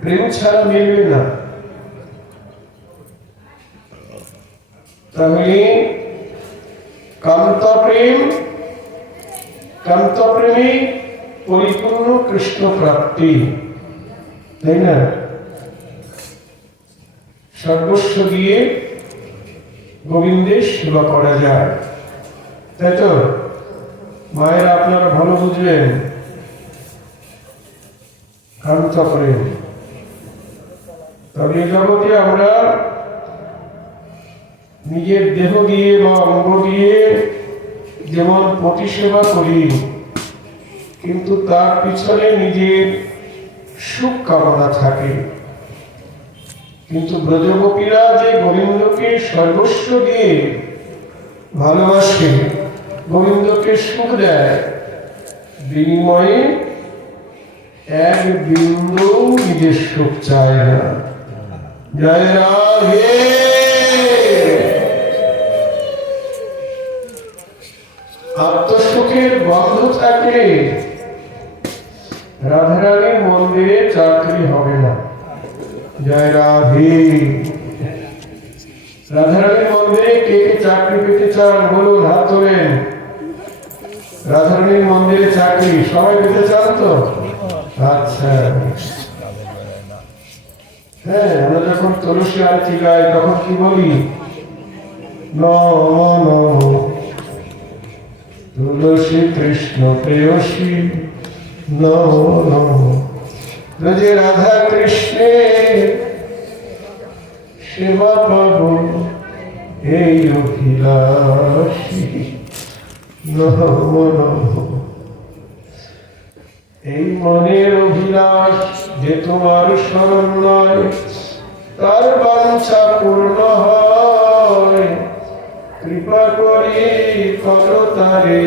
প্রেম ছাড়া মিলবে না। তাহলে কান্ত প্রেমে পরিপূর্ণ কৃষ্ণ প্রাপ্তি, তাই না? সর্বস্ব দিয়ে গোবিন্দের সেবা করা যায়, তাই তো? মায়েরা আপনারা ভালো বুঝবেন, কান্ত প্রেম। তবে এই জগতে আমরা নিজের দেহ দিয়ে বা অঙ্গ দিয়ে যেমন পতিসেবা করি, কিন্তু তার পিছনে নিজের সুখ কামনা থাকে। কিন্তু ব্রজগোপীরা যে গোবিন্দকে সর্বস্ব দিয়ে ভালোবাসে, গোবিন্দকে সুখ দেয়, বিনিময়ে এক বিন্দু নিজের সুখ চায় না। জয় রাধে। আত্মসুখের বন্ধ থাকলে রাধারানীর মন্দিরে চাকরি হবে না। জয় রাধে। রাধারানীর মন্দিরে কে কে চাকরি পেতে চান বলুন, হাত তোলেন। রাধারানীর মন্দিরে চাকরি সবাই পেতে চান তো? আচ্ছা, হ্যাঁ, আমরা যখন তুলসী আরতি গাই তখন কি বলি? নম তুলসী কৃষ্ণ প্রেয়সী নম। যে রাধা কৃষ্ণের সেবা পাব এই অভিলাষী নম নম। এই মনের অভিলাষ যে তোমার শরণ নয়, তার বাঞ্ছা পূর্ণ হয়। কৃপা করি করো তারে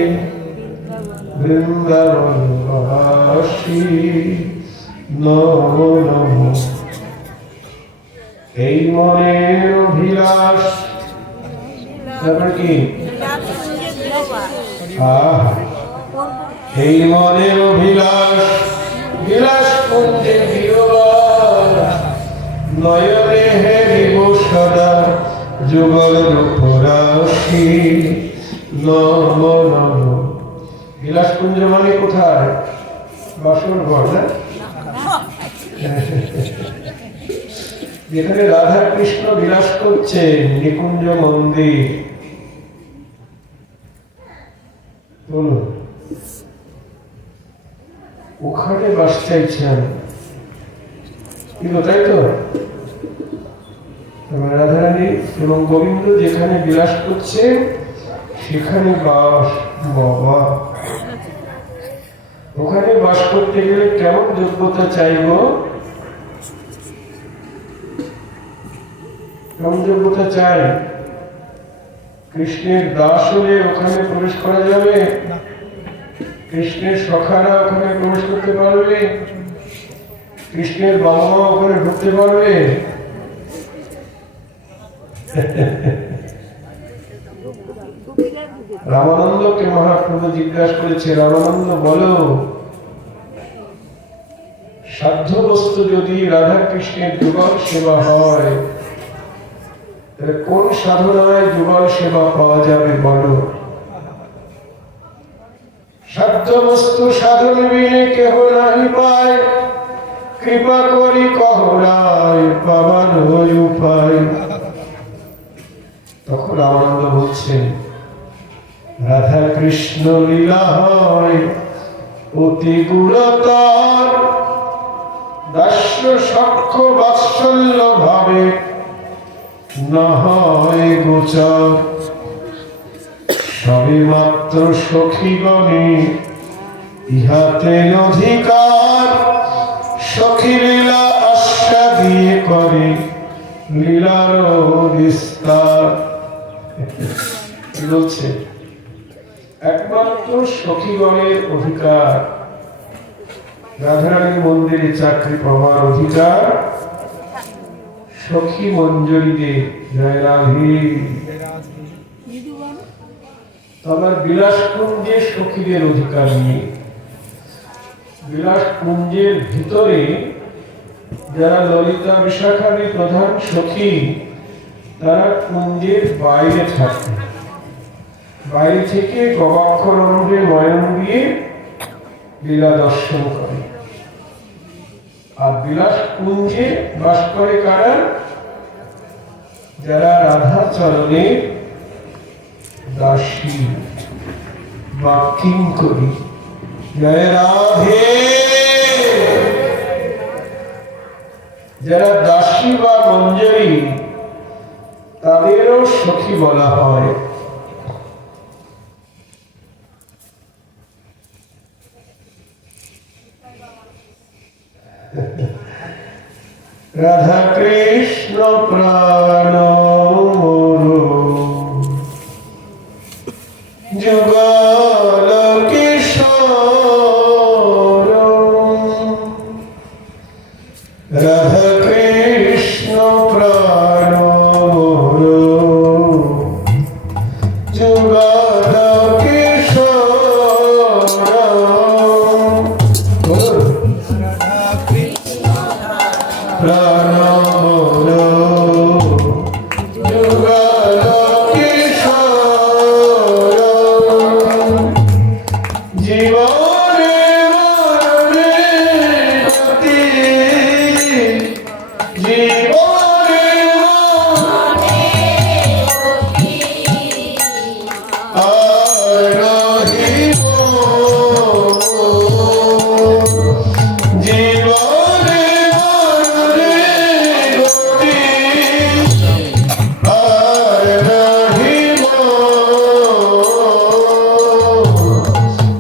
বৃন্দাবনবাসী নমো নমো। এই মনের অভিলাষ, তারপর কি এই মনের অভিলাষ বিলাস কুঞ্জে বিরল, নয়নে হেরিব সদা যুগল রূপরাশি। নমো নমো। বিলাস কুঞ্জ মানে কোথায়? বাসর ঘর না? যেখানে রাধা কৃষ্ণ বিলাস করছে, নিকুঞ্জ মন্দির। বলুন, ওখানে বাস চাইছেন কিন্তু, তাই তো? রাধারানী এবং গোবিন্দ যেখানে বিলাস করছে সেখানে বাস। বাবা, ওখানে বাস করতে গেলে কেমন যোগ্যতা চাইব? কেমন যোগ্যতা চাই? কৃষ্ণের দাস হলে ওখানে প্রবেশ করা যাবে? কৃষ্ণের সখারা ওখানে প্রবেশ করতে পারবে? কৃষ্ণের বাবা ওখানে ঢুকতে পারবে? রামানন্দকে মহাপ্রভু জিজ্ঞাসা করেছে, রামানন্দ বলো, সাধ্য বস্তু যদি রাধা কৃষ্ণের যুগল সেবা হয়, তাহলে কোন সাধনায় যুগল সেবা পাওয়া যাবে বলো? সাধ্য বস্তু সাধন বিনে কেহ নাহি পায়, কৃপা করি কহ রায় পাবার হই উপায়। তখন আনন্দ বলছেন, রাধা কৃষ্ণ লীলা হয় অতি গুরুতর, দাস্য সখ্য বাৎসল্য ভাবে না হয় গোচর। সবে মাত্র সখীগণে ইহাতে অধিকার, সখী লীলা আশ্বা দিয়ে করে লীলার বিস্তার। বলছে একমাত্র সখীগণের অধিকার, রাধারানীর মন্দিরে চাকরি পাওয়ার অধিকার সখী মঞ্জরীদের। জয় রাধে। তবে বিলাস কুঞ্জে সখীদের অধিকার নেই। বিলাস কুঞ্জের ভিতরে যারা ললিতা বিশাখাদি প্রধান সখী, তারা কুঞ্জের বাইরে থাকে। বাইরে থেকে গবাক্ষরণ্ডে নয়ন দিয়ে লীলা দর্শন করে। আর বিলাস কুঞ্জে বাস করে কারা? যারা রাধা চরণে দাসী বা কিঙ্করী। জয় রাধে। যারা দাসী বা মঞ্জরী, তাদেরও সখী বলা হয়। রাধা কৃষ্ণ প্রাণ যুগল কিশোর, রাধা কৃষ্ণ প্রাণ যুগল কিশোর, প্রাণ যুগল কিশোর, জীবনে মরণে গতি, জীবনে মরণে গতি আর রহিব, জীবনে মরণে গতি আর রহিব।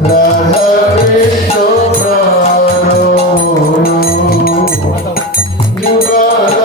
রাধা কৃষ্ণ প্রাণ যুগল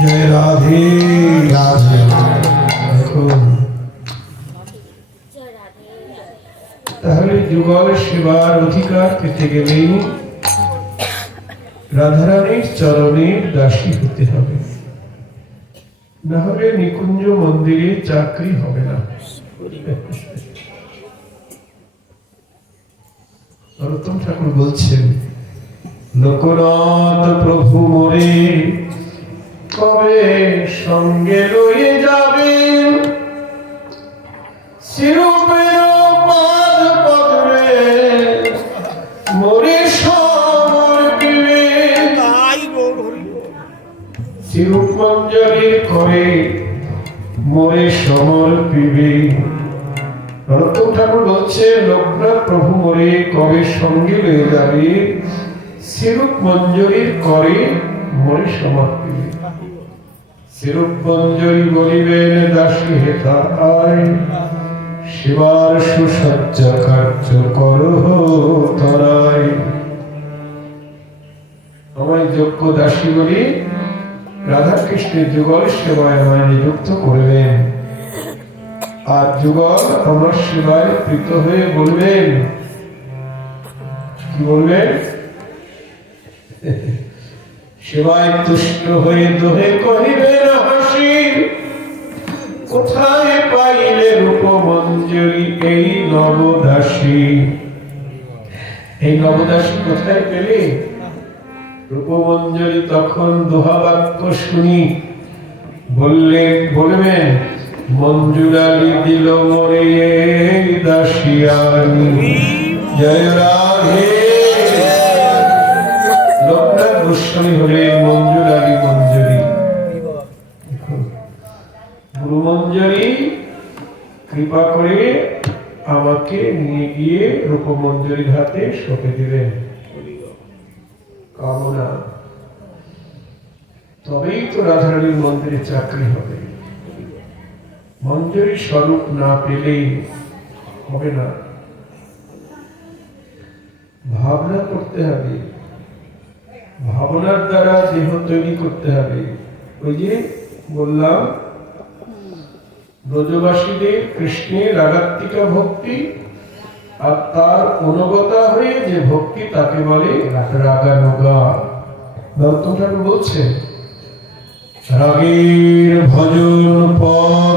जय राधे राधे। देखो তাহলে যুগল সেবার অধিকার পেতে গেলে রাধারানীর চরণের দাসী হতে হবে, না হলে নিকুঞ্জ মন্দিরে চাকরি হবে না। নরোত্তম ঠাকুর বলছেন, লোকনাথ প্রভু মোরে কবে সঙ্গে লয়ে যাবে, শিরূপের পাদ পদ্মে মোরে সমর্পিবে, শিরূপ মঞ্জরি করে মোরে সমর্পিবে। নরোত্তম ঠাকুর বলছে, লোকনাথ প্রভু মোরে কবে সঙ্গে লয়ে যাবে, শিরূপ মঞ্জরির করে মোরে সমর্পিবে। শিরূপ মঞ্জরি বলিবেন দাসী হেতা আয়, শিবার সুসজ্জা কার্য করহ তরাই। আমায় যোগ্য দাসী বলি রাধা কৃষ্ণের যুগল সেবায় আমায় নিযুক্ত করবেন, আর যুগল আমার সেবায় প্রীত হয়ে বলবেন, কি বলবেন? সেবায় তুষ্ট হয়ে দোহে কহিবেন হাসি, কোথায় পাইলে রূপমঞ্জরি এই নবদাসী। এই নবদাসী কোথায় পেলে? রূপমঞ্জরি তখন দোহা বাক্য শুনি বলবেন, মঞ্জুরালি দিল মোরে এই দাসিয়ানি। জয় রাধে। লোকনাথ গোস্বামী হলেন মঞ্জুরালি মঞ্জরি। গুরু মঞ্জরি কৃপা করে আমাকে নিয়ে গিয়ে রূপমঞ্জরির হাতে সঁপে দিলেন। কামনা, তবেই তো রাধারানীর মন্দিরে চাকরি হবে। মঞ্জরি স্বরূপ না পেলেই হবে না, ভাবনা করতে হবে, ভাবনার দ্বারা দেহ তৈরি করতে হবে। ওই যে বললাম, ব্রজবাসীদের কৃষ্ণের রাগাত্মিকা ভক্তি, আর তার অনুগতা হয়ে যে ভক্তি তাকে বলে রাগানুগা। নরোত্তম ঠাকুর বলছে, রাগের ভজন পর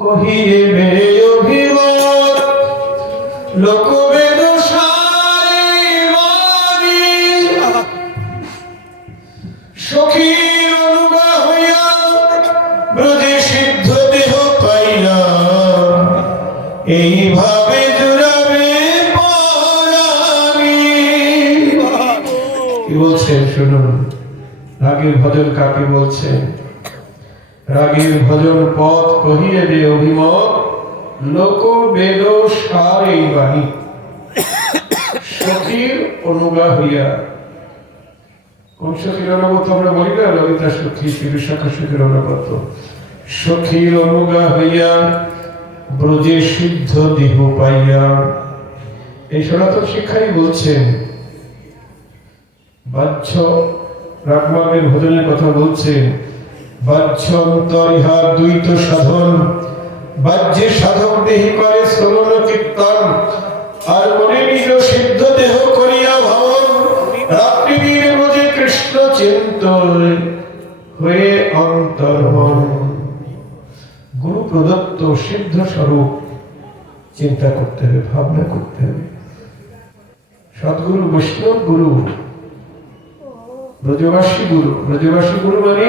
কহিবে অভিমত, লোকবেদ সারি মারি, সখীর অনুগা হইয়া ব্রজে সিদ্ধ দেহ পাইয়া, এইভাবে জুড়াবে পরাণী। কি বলছেন শুনুন, রাগের ভজন কাকে বলছেন? রাগের ভজন পথ কহিয়ে দে অভিমত, লোক বেদ সার এই বাণী, সখীর অনুগা হইয়া। কোন সখীর অনুগত আমরা বলি না, ললিতা সখী বিশাখা সখীর অনুগত। সখীর অনুগা হইয়া ব্রজে সিদ্ধ দেহ পাইয়া, এই সনাতন শিক্ষাই বলছেন। বাহ্য রাগমার্গের ভজনের কথা বলছেন, বাহ্য অন্তর ইহার দ্বৈত সাধন, বাহ্যে সাধক দেহি করে শ্রবণ কীর্তন, আর মনে নিজ সিদ্ধ দেহ করিয়া ভবন, রাত্রি দিন ব্রজে কৃষ্ণ চিন্তন হয়ে অন্তর্মন। গুরু প্রদত্ত সিদ্ধ স্বরূপ চিন্তা করতে হবে, ভাবনা করতে হবে। সদ্গুরু বৈষ্ণব গুরু, ব্রজবাসী গুরু। ব্রজবাসী গুরু মানে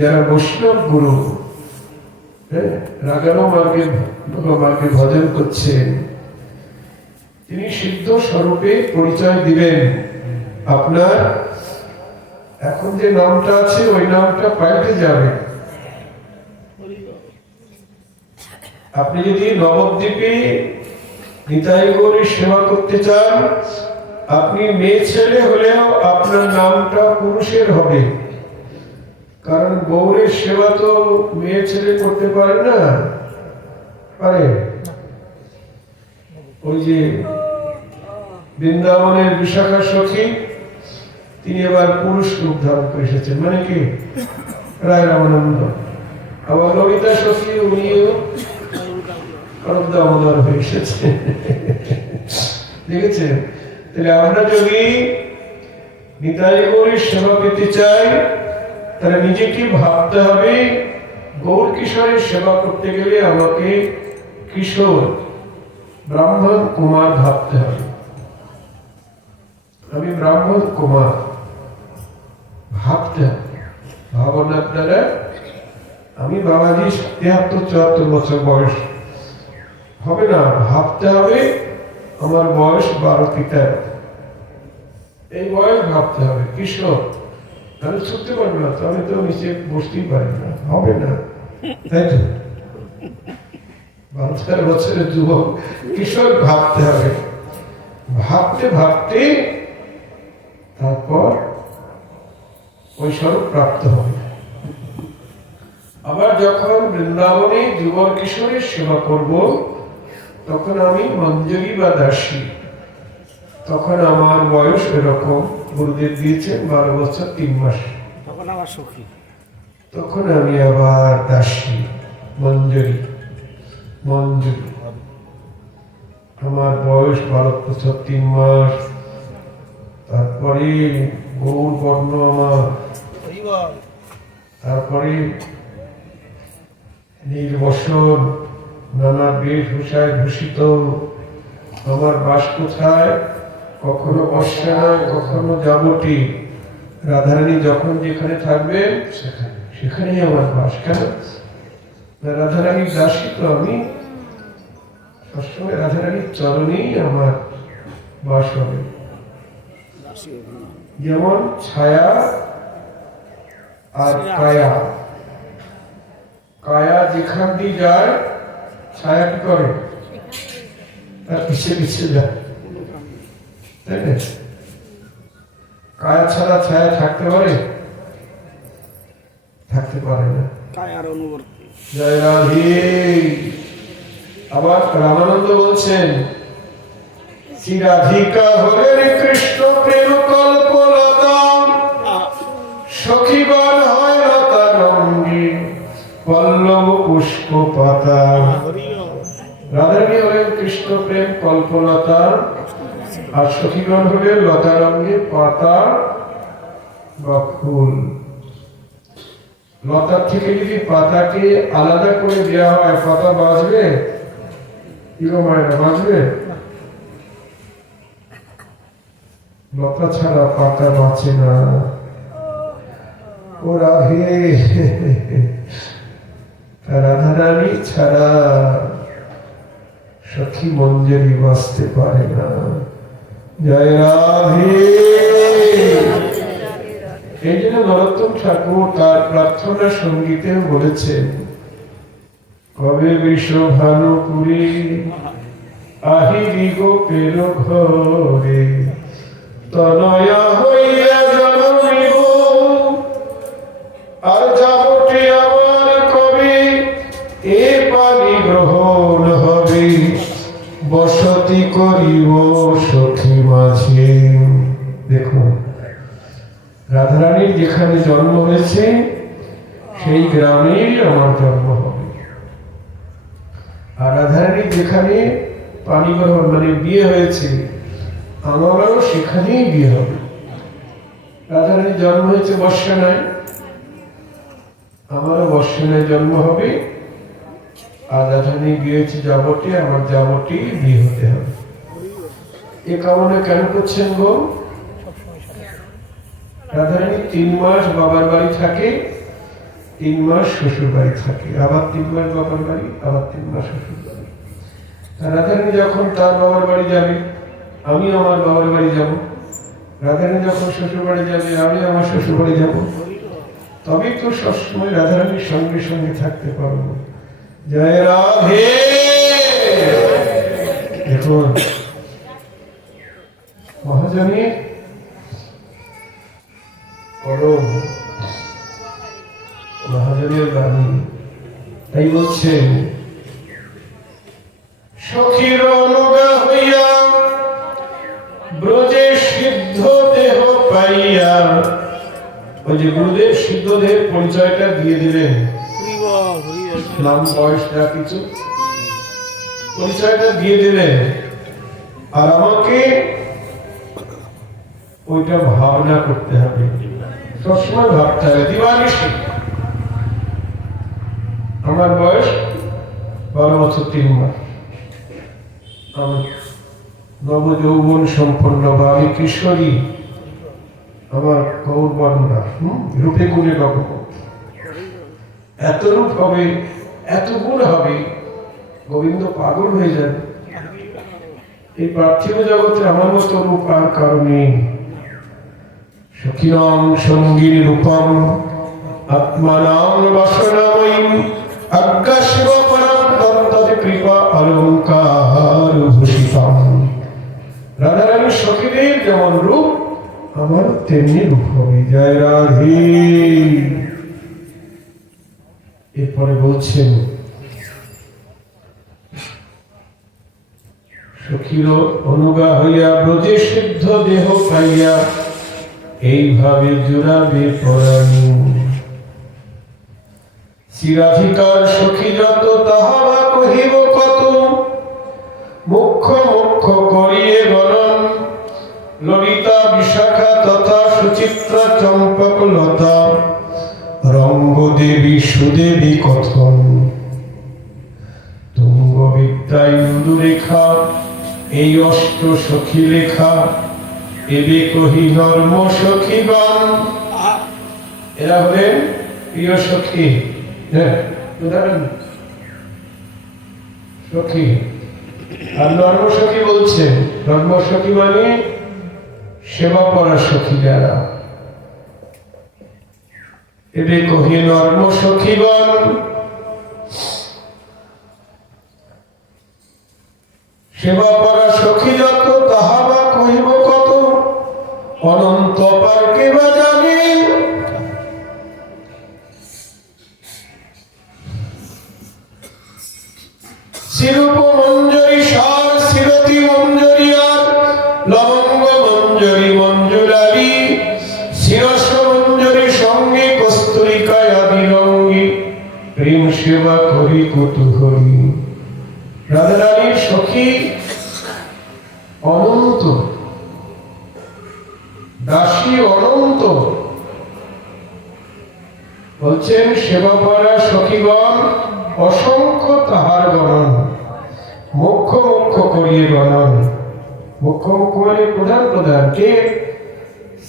যারা বৈষ্ণব গুরু, রাগানো মার্গে ভজন করছেন, তিনি সিদ্ধ স্বরূপে পরিচয় দিবেন। আপনার এখন যে নামটা আছে ওই নামটা পাল্টে যাবে। আপনি যদি নবদ্বীপে নিতাই গৌরীর সেবা করতে চান, আপনি মেয়ে ছেলে হলেও আপনার নামটা পুরুষের হবে, কারণ গৌরের সেবা তো মেয়ে ছেলে করতে পারে না, পারে? ওই যে বৃন্দাবনের বিশাখা সখী, তিনি এবার পুরুষ রূপ ধারণ করে এসেছেন, মানে কি রায় রামানন্দ। আবার ললিতা সখী, উনিও দামোদর হয়ে এসেছে, দেখেছেন? তাহলে আমরা যদি নিতাই গৌরীর সেবা পেতে চাই, তাহলে নিজেকে ভাবতে হবে, গৌর কিশোরের সেবা করতে গেলে আমাকে কিশোর ব্রাহ্মণ কুমার ভাবতে হবে। আমি ব্রাহ্মণ কুমার ভাবতে হবে। ভাবনার দ্বারা আমি বাবাজি 73-74 বছর বয়স হবে না, ভাবতে হবে আমার বয়স 12-13, এই বয়স ভাবতে হবে। কিশোর আমি ছুটতে পারবো না, আমি তো নিচে বসতেই পারি না, হবে না, তাই তো? 12-13 বছরের যুবক কিশোর ভাবতে হবে। ভাবতে ভাবতে তারপর ওই স্বরূপ প্রাপ্ত হবে। আবার যখন বৃন্দাবনে যুবক কিশোরের সেবা করব, তখন আমি মঞ্জরি বা দাসী, তখন আমার বয়স এরকম, গুরুদেব দিয়েছেন 12 বছর 3 মাস, তখন আমার সখী, তখন আমি আবার দাসী, মঞ্জরি। মঞ্জরি আমার বয়স 12 বছর 3 মাস, তারপরে গৌর বর্ণ আমার, তারপরে নির্বসন, নানা বেশভূষায় ভূষিত। আমার বাস কোথায়? কখনো বর্ষায়, কখনো যাবটি। রাধারানী যখন যেখানে থাকবেন সেখানেই আমার বাস। কেন? রাধারানীর দাসী তো আমি, সবসময় রাধারানীর চরণেই আমার বাস হবে। যেমন ছায়া আর কায়া, কায়া যেখান দিয়ে যায় ছায়া কি করে? তার পিছিয়ে পিছিয়ে যায়, তাই না? কায়া ছাড়া ছায়া থাকতে পারে? থাকতে পারে না। জয় রাধে। আবার রামানন্দ বলছেন, শ্রী রাধিকা হলেন কৃষ্ণ প্রেম কল্পলতা, সখীগণ হয় লতা রঙ্গী পল্লব পুষ্প পাতা। রাধারানী হলেন কৃষ্ণ প্রেম কল্পলতা, আর সখীগণ হলেন লতা রঙ্গের পাতা বা ফুল। লতার থেকে যদি পাতাকে আলাদা করে দেওয়া হয়, পাতা বাঁচবে? বাঁচবে? লতা ছাড়া পাতা বাঁচে না। ও রাধে, রাধারানী ছাড়া সখী মঞ্জরি বাঁচতে পারে না। জয় রাধে। এই জন্য নরোত্তম ঠাকুর তার প্রার্থনা সঙ্গীতে বলেছেন, কবে বিষভানুপুরী আহিরি গোপের ঘরে তনয়া হইয়া যেখানে জন্ম হয়েছে সেই গ্রামেই আমার জন্ম হবে। আর রাধারানীর যেখানে পানি গ্রহণ মানে বিয়ে হয়েছে, আমারও সেখানেই বিয়ে হবে। রাধারানীর জন্ম হয়েছে বর্ষানায়, আমারও বর্ষানায় জন্ম হবে। আর রাধারানীর বিয়ে হয়েছে যাবটে, আমার যাবটে বিয়ে হতে হবে। এ কামনা কেন করছেন গো? রাধারানী 3 মাস বাবার বাড়ি থাকে, 3 মাস শ্বশুর বাড়ি থাকে, আবার 3 মাস বাবার বাড়ি, আবার 3 মাস শ্বশুর বাড়ি। রাধারানী যখন তার বাবার বাড়ি যাবে, আমি আমার বাবার বাড়ি যাব। রাধারানী যখন শ্বশুর বাড়ি যাবে, আমি আমার শ্বশুর বাড়ি যাব। তবেই তো সবসময় রাধারানীর সঙ্গে সঙ্গে থাকতে পারবো। জয় রাধে। দেখুন মহাজনী পরম মহাজনের বাণী, তাই বলছেন সখীর অনুগা হইয়া ব্রজে সিদ্ধ দেহ পাইয়া। ওই যে গুরুদেব সিদ্ধ দেহের পরিচয়টা দিয়ে দিলেন, নাম বয়স না কিছু, পরিচয়টা দিয়ে দিলেন। আর আমাকে ওইটা ভাবনা করতে হবে, সবসময় ভাবতে হবে। দিবানিশি আমার বয়স 12 বছর 3 মাস, আমি নব যৌবন সম্পন্ন, বা আমি কিশোরী, আমার গৌরবর্ণা, রূপে গুণে নব। এত রূপ হবে, এত গুণ হবে, গোবিন্দ পাগল হয়ে যাবে। এই পার্থিব জগতে আমার মতো রূপ আর কারো নেই। সখিনাং সঙ্গীর রূপম আত্মানাং বাসনাময়ীম আজ্ঞাশিব পরম দত্তদ কৃপা অলঙ্কার ভূষিতম। রাধারানীর সখীদের যেমন রূপ, আমার তেমনি রূপ হবে। জয় রাধে। এরপরে বলছেন সখীর অনুগা হইয়া ব্রজে সিদ্ধ দেহ পাইয়া এইভাবে জোড়াবে পরাণী। চিরাধিকার সখী যত তাহা বা কহিব কত, মুখ্য মুখ্য করিয়ে গণন ললিতা বিশাখা তথা সুচিত্রা চম্পক লতা রঙ্গদেবী সুদেবী কথন। তুঙ্গ বিদ্যা ইন্দু রেখা এই অষ্ট সখী লেখা, এবে কহি ধর্ম সখীগণ। এরা হলেন প্রিয় সখী। উদাহরণ সখী। আর নর্ম সখী বলছেন, নর্ম সখী মানে সেবা করা সখী যারা। এবে কহি নর্ম সখীগণ, সেবা করা সখী যত তাহা বা কহিব কত, অনন্ত পার্কে বা জানি। শিরূপ মঞ্জরি সার শিরতি মঞ্জরি আর লবঙ্গ মঞ্জরি মঞ্জুলারি শিরস মঞ্জরি সঙ্গে কস্তুরিকায় আদি রঙ্গী প্রেম সেবা করি কুতুহলী। রাধারানীর সখী অনন্ত, দাসী অনন্ত। বলছেন সেবা করা সখীগণ অসংখ্য তাহার গণন, মুখ্য মুখ্য করিয়ে গণন। মুখ্য মুখ্য মানে প্রধান প্রধান। কে?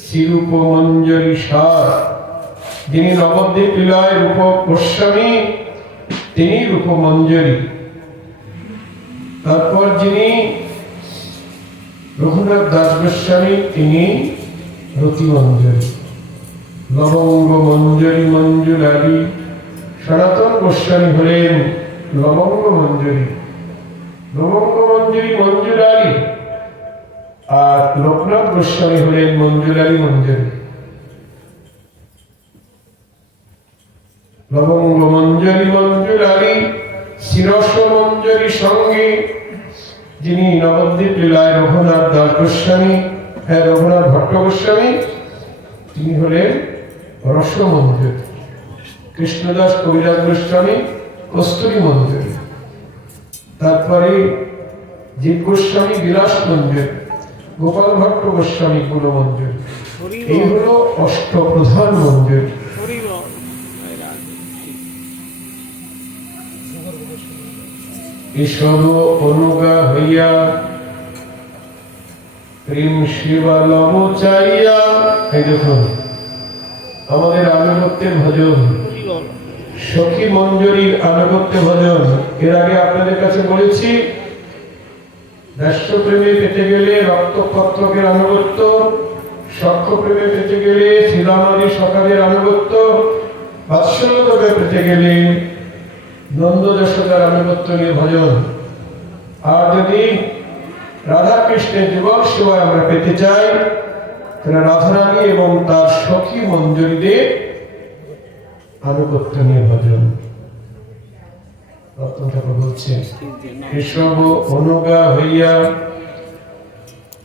শ্রীরূপ মঞ্জরি সার, যিনি নবদ্বীপ লীলায় রূপ গোস্বামী, তিনি রূপ মঞ্জরি। তারপর যিনি রঘুনাথ দাস গোস্বামী, তিনি রতি মঞ্জরি। লবঙ্গ মঞ্জরি মঞ্জুলারি, সনাতন গোস্বামী হলেন লবঙ্গ মঞ্জরি। লবঙ্গ মঞ্জরি মঞ্জুলারি, আর লোকনাথ গোস্বামী হলেন মঞ্জুলারি মঞ্জরি। লবঙ্গ মঞ্জরি মঞ্জুলারি শিরস মঞ্জরি সঙ্গে যিনি নবদ্বীপ লীলায় রঘুনাথ দাস গোস্বামী, রঘুনাথ ভট্ট গোস্বামী, তিনি হলেন রস মঞ্জুরি, কৃষ্ণদাস কবিরাজ গোস্বামী কস্তুরী মঞ্জুরি, তারপরে জীব গোস্বামী বিলাস মঞ্জুরি, গোপাল ভট্ট গোস্বামী গুণ মঞ্জুরি। এই হলো অষ্টপ্রধান মঞ্জুরি। এসব অনুগা হইয়া প্রেম সেবা লব চাইয়া, এই দেখুন আমাদের আনুগত্যের ভজন, সখী মঞ্জুরির আনুগত্য ভজন। এর আগে আপনাদের কাছে বলেছি, দাস্য প্রেমে পেতে গেলে রক্তপত্রকের আনুগত্য, সখ্য প্রেমে পেতে গেলে শ্রীরামাদি সখাদের আনুগত্য, বাৎসল্যকে পেতে গেলে নন্দ যশোদার আনুগত্য নিয়ে ভজন। আর যদি রাধা কৃষ্ণের যুগল সেবায় আমরা পেতে চাই, তাহলে রাধারানী এবং তার সখী মঞ্জুরিদের আনুগত্য নিয়ে ভজন। রত্ন ঠাকুর বলছেন, এসব অনুগা হইয়া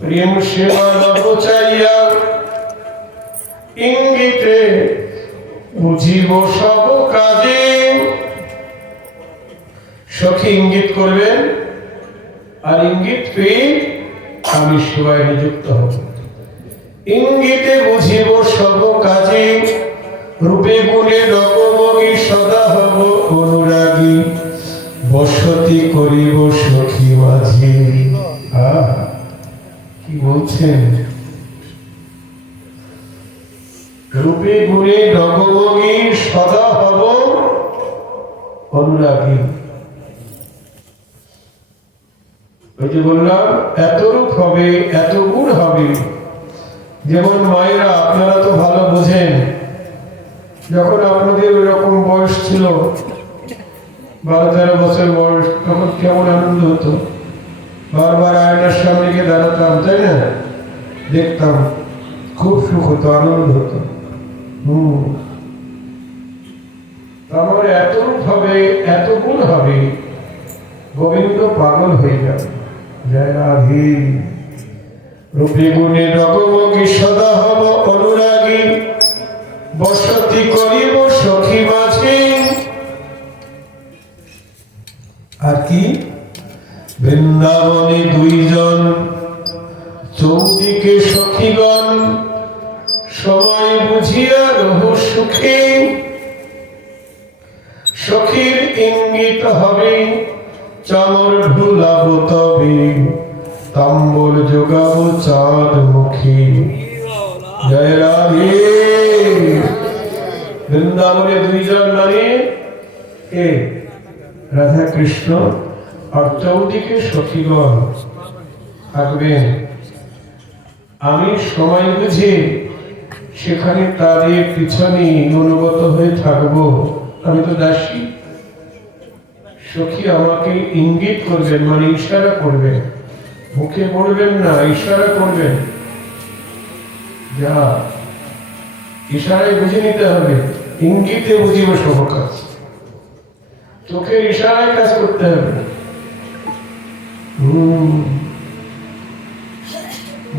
প্রেম সেবা লব চাইয়া, ইঙ্গিতে বুঝিব সব কাজে। সখী ইঙ্গিত করবেন, আর ইঙ্গিত পেয়ে আমি সেবায় নিযুক্ত হব। ইঙ্গিতে বুঝিব সব কাজে, রূপে গুণে রকমগি সদা হব অনুরাগী, বসতি করিব সখী মাঝে। কি বলছেন? রূপে গুণে রকমগি সদা হব অনুরাগী। ওই যে বললাম, এত রূপ হবে, এত গুণ হবে। যেমন মায়েরা, আপনারা তো ভালো বোঝেন, যখন আপনাদের ওই রকম বয়স ছিল, 12-13 বছর বয়স, তখন কেমন আনন্দ হতো। বারবার আয়নার সামনে গিয়ে দাঁড়াতাম, তাই না? দেখতাম, খুব সুখ হতো, আনন্দ হতো। আমার এত রূপ হবে, এত গুণ হবে, গোবিন্দ পাগল হয়ে যাবে। জয় রাধে। রূপে গুণে রকমগি সদা হব অনুরাগী, বসতি করিব সখী মাঝে। আর কি? বৃন্দাবনে দুইজন, চৌদিকে সখীগণ, সময় বুঝিয়া রহ সুখে। সখীর ইঙ্গিত হবে, চামর ঢুলাব তবে, তাম্বল যোগাব চাঁদ মুখী। জয় রাধে। বৃন্দাবনে দুইজন মানে কে? রাধা কৃষ্ণ। আর চৌদিকে সখীগণ থাকবেন। আমি সময় বুঝে সেখানে তাদের পিছনে অনুগত হয়ে থাকবো। আমি তো দাসী। সখী আমাকে ইঙ্গিত করবেন, মানে ইশারা করবেন, মুখে বলবেন না, ইশারা করবেন। যা ইশারায় বুঝে নিতে হবে, ইঙ্গিতে বুঝিব সব কাজ। চোখের ইশারায় কাজ করতে হবে।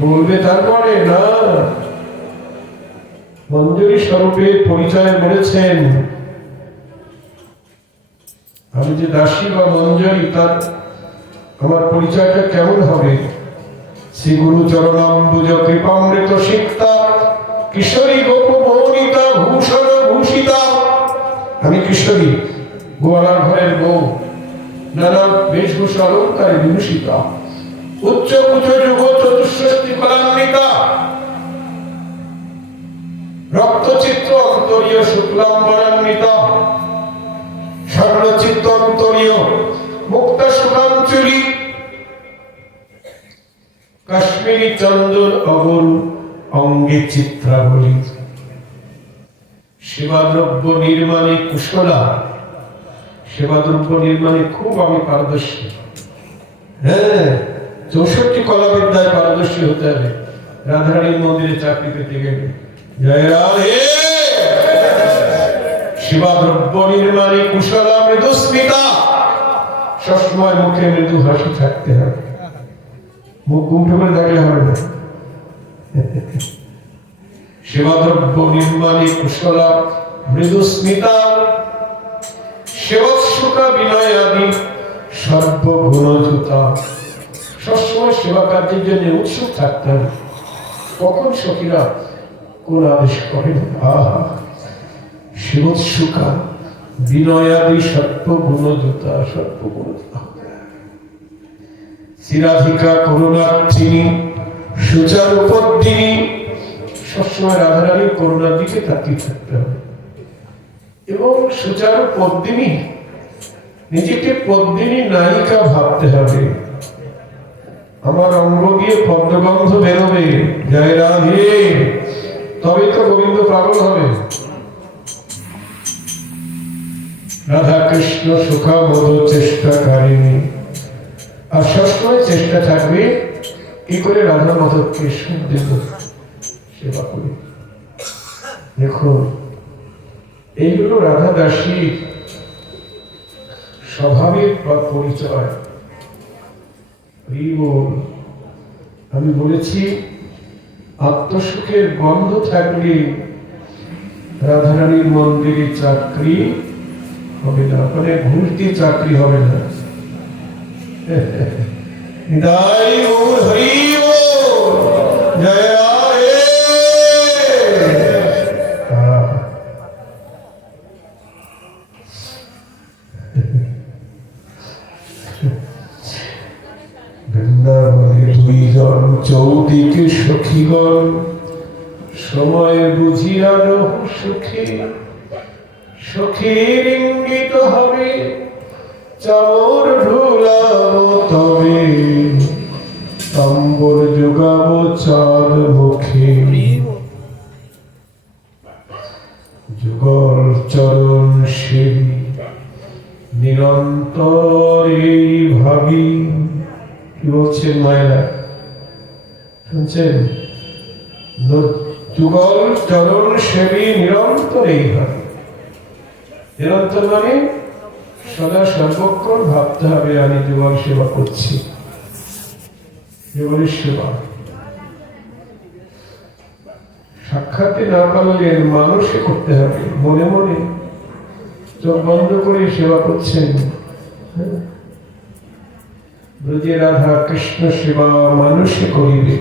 বলবে তারপরে না। মঞ্জুরি স্বরূপের পরিচয় বলেছেন, আমি যে দাসী বা মঞ্জুরি, তার আমার পরিচয়টা কেমন হবে? শ্রী গুরু চরণাম্বুজ কৃপামৃত সিক্তা, কিশোরী গোপ মৌনিতা ভূষণ ভূষিতা। আমি কিশোরী, গোয়ালার ঘরের বউ, নানা বেশভূষা অলঙ্কারে বিভূষিতা, উচ্চ উচ্চ যুগ চতুষ্ষষ্টি কলান্বিতা, রক্তচিত্র অন্তরীয় শুক্লাম্বরান্বিতা, স্বর্ণচিত্ত অন্তরীয় মুক্তা সুকাঞ্চুরি, কাশ্মীরি চন্দন অগুল অঙ্গে চিত্রাবলী, সেবাদ্রব্য নির্মাণে কুশলা। সেবাদ্রব্য নির্মাণে খুব আমি পারদর্শী। হ্যাঁ, 64 কলাবিদ্যায় পারদর্শী হতে হবে রাধারানীর মন্দিরে চাকরি পেতে গেলে। জয় রাধে। সেবাদ্রব্য নির্মাণে কুশলা মৃদুস্মিতা, সবসময় মুখে মৃদু হাসি থাকতে হবে, মুখ গুমঠো করে থাকলে হবে না। সেবাদ্রব্য নির্মাণী কুশলা মৃদুস্মিতা সেবৎসুকা বিনয়াদি সর্বগুণযুতা। সবসময় সেবা কার্যের জন্য উৎসুক থাকতেন। কখন সখীরা কোন আদেশ করেন? আহা, সেবৎসুকা বিনয়াদি সর্বগুণযুতা, সর্বগুণযুতা। চিরাধিকা করুণার্থিনী সুচারুপদ্মিনী। সবসময় রাধারানীর করুণার দিকে তাকিয়ে থাকতে হবে এবং সুচারু পদ্মিনী, নিজেকে পদ্মিনী নায়িকা ভাবতে হবে। আমার অঙ্গ দিয়ে পদ্মগন্ধ বেরোবে, জয় রাধে, তবে তো গোবিন্দ পাগল হবে। রাধা কৃষ্ণ সুখামোদ চেষ্টাকারিণী। আর সবসময় চেষ্টা থাকবে কি করে রাধা মাধবকে সুখ দেব, সেবা করি। দেখুন, এইগুলো রাধা দাসীর স্বভাবের বা পরিচয়। আমি বলেছি আত্মসুখের গন্ধ থাকলে রাধারানীর মন্দিরে চাকরি হবে না, মানে ঘুষ দিয়ে চাকরি হবে না। জয় বৃন্দাবনে দুইজন চৌদিকে সখীগণ সময় বুঝিয়া সুখী। সখীর ইঙ্গিত হবে চামর ঢুলাবো তবে, তাম্বর যোগাবো চাঁদ মুখে। যুগল চরণ সেবী নিরন্তর এই ভাবি। কি বলছেন মায়েরা, শুনছেন? যুগল চরণ সেবী নিরন্তর এই ভাবি। নিরন্তর মানে সদা সর্বক্ষণ ভাবতে হবে আমি যুগল সেবা করছি। যুগলের সেবা সাক্ষাতে না পারলে মানুষে করতে হবে, মনে মনে চোখ বন্ধ করে সেবা করছেন। ব্রজে রাধা কৃষ্ণ সেবা মানুষে করিবে।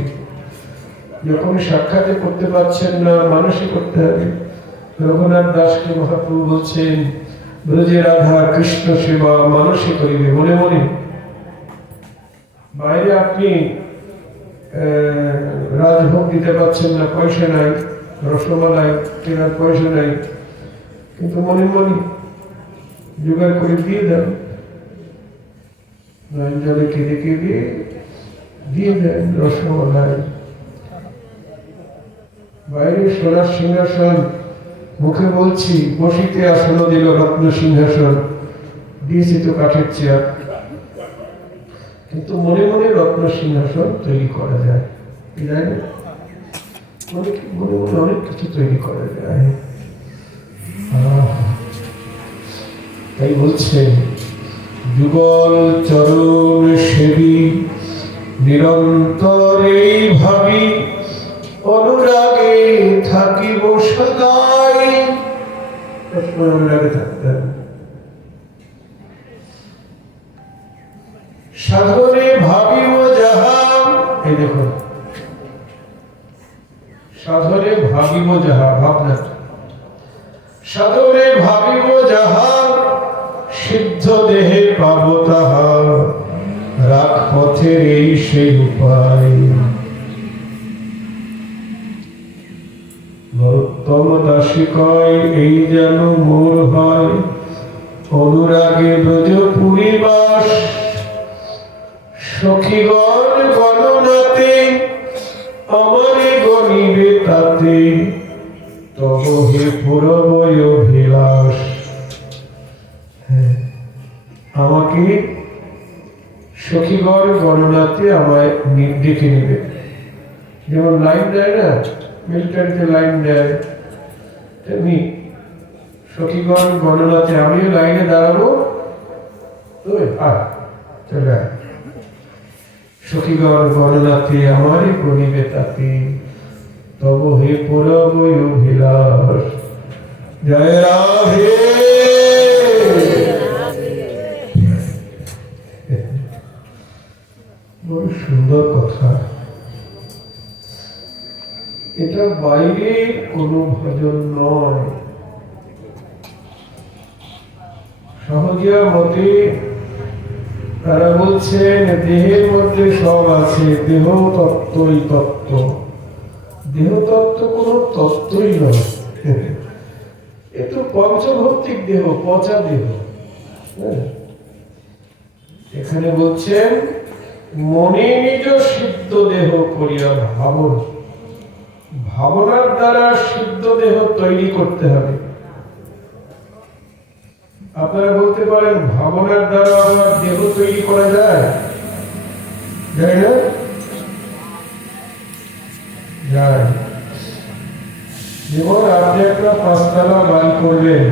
যখন সাক্ষাতে করতে পারছেন না, মানুষে করতে হবে। রঘুনাথ দাসকে মহাপ্রভু বলছেন ব্রজে রাধা কৃষ্ণ সেবা মানুষে করিবে, মনে মনে। বাইরে আপনি রাজভোগ দিতে পারছেন না, পয়সা নাই, রসমালাই কেনার পয়সা নাই, কিন্তু মনে মনে জোগাড় করে দিয়ে দেন। জলে কেঁদে কেঁদে দিয়ে দেন রসমালাই। বাইরে সোনার সিংহাসন, মুখে বলছি বসিতে আসন দিল রত্ন সিংহাসন, দিয়েছি তো কাঠের চেয়ার, কিন্তু মনে মনে রত্ন সিংহাসন তৈরি করা যায়, জানি না? মনে মনে অনেক কিছু তৈরি করা যায়। তাই বলছেন যুগল চরণ সেবী নিরন্তর এই ভাবি, অনুরাগে থাকিব সদাই। অনুরাগে থাকতেন। সাধনে ভাবিব যাহা, এই দেখুন, সাধনে ভাবিব যাহা, ভাবনা। সাধনে ভাবিব যাহা, সিদ্ধ দেহে পাব তাহা, রাগ পথের এই সেই উপায়। নরোত্তম দাসী কয় এই যেন মোর হয়, অনুরাগে ব্রজপুরী বাস। সখীগণ গণনাতে আমারে গণিবে তাতে, তব হে পুরবয় অভিলাষ। আমাকে সখীগণ গণনাতে আমায় ডেকে নেবে। যেমন লাইন দেয় না, মিলিটারিতে লাইন দেয়, তেমনি সখীগণ গণনাতে আমিও লাইনে দাঁড়াবো। চলে সখীগণ গণনাতে আমারই গণিবে তাতে, তব হে পুরব অভিলাষ। জয় রাধে। বড় সুন্দর কথা। এটা বাইরে কোনো ভজন নয়। সহজিয়া মতে তারা বলছেন দেহের মধ্যে সব আছে, দেহ তত্ত্বই তত্ত্ব। দেহ তত্ত্ব কোনো তত্ত্বই নয়, এ তো পঞ্চভৌতিক দেহ, পচা দেহ। এখানে বলছেন মনে নিজ সিদ্ধ দেহ করিয়া ভাবন। ভাবনার দ্বারা সিদ্ধ দেহ তৈরি করতে হবে। আপনারা বলতে পারেন ভাবনার দ্বারা আবার দেহ তৈরি করা যায়? যায় না? যায়। যেমন আপনি একটা 5 তলা বাড়ি করবেন,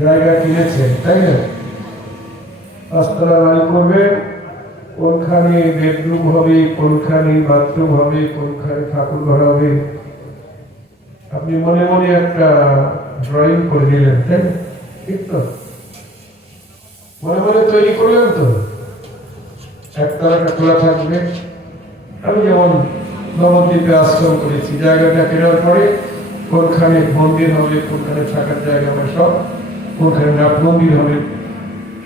জায়গা কিনেছেন, তাই না? 5 তলা বাড়ি করবেন, কোনখানে বেডরুম হবে, কোনখানে বাথরুম হবে, কোনখানে ঠাকুর ঘর হবে, আপনি মনে মনে একটা ড্রয়িং করে নিলেন, তাই না? ঠিক তো? মনে মনে তৈরি করলেন তো? একতলাটা খোলা থাকবে। আমি যেমন নবদ্বীপে আশ্রম করেছি, জায়গাটা কেনার পরে কোনখানে মন্দির হবে, কোনখানে থাকার জায়গা হবে, সব কোনখানে নাট মন্দির হবে,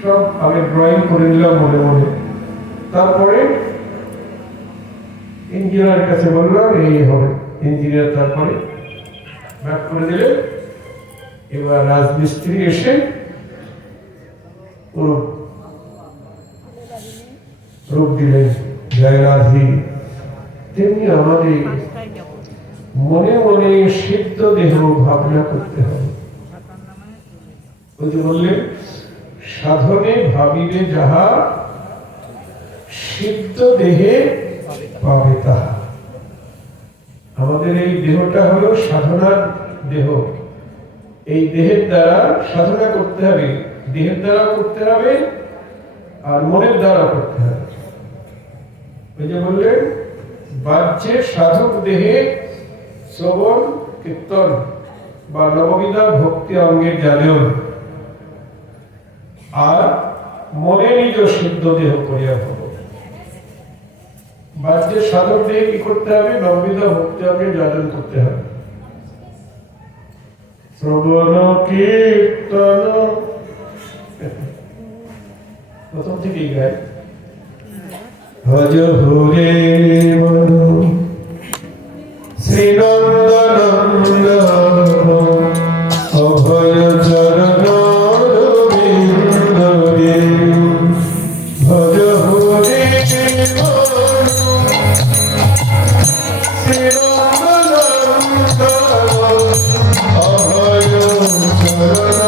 সব আমি ড্রয়িং করে নিলাম মনে মনে। তারপরে ইঞ্জিনিয়ারের কাছে বললাম এই হবে। ইঞ্জিনিয়ার তারপরে ম্যাপ করে দিলে, এবার রাজমিস্ত্রি এসে রূপ দিলেন। জয় রাধে। তেমনি আমাদের মনে মনে সিদ্ধ দেহ ভাবনা করতে হবে। ওই যে বললেন সাধনে ভাবিবে যাহা, সিদ্ধ দেহে পাবে তাহা। আমাদের এই দেহটা হলো সাধনার দেহ। এই দেহের দ্বারা সাধনা করতে হবে, দেহের দ্বারা করতে হবে আর মনের দ্বারা করতে হবে। ওই যে বললেন বাহ্যে সাধক দেহে শ্রবণ কীর্তন বা নববিধা ভক্তি অঙ্গের জানেন, আর মনে নিজ সিদ্ধ দেহ করিয়া ভব। বাহ্যে সাধক দেহে কি করতে হবে? নববিধা ভক্তি অঙ্গের জানন করতে হবে। শ্রবণ কীর্তন প্রথম থেকেই গায়। ভজ হরে মন শ্রীনন্দনন্দ অভয় চরণ রবীন্দ্রে। ভজ হরে মন শ্রীনন্দনন্দ অভয় চরণ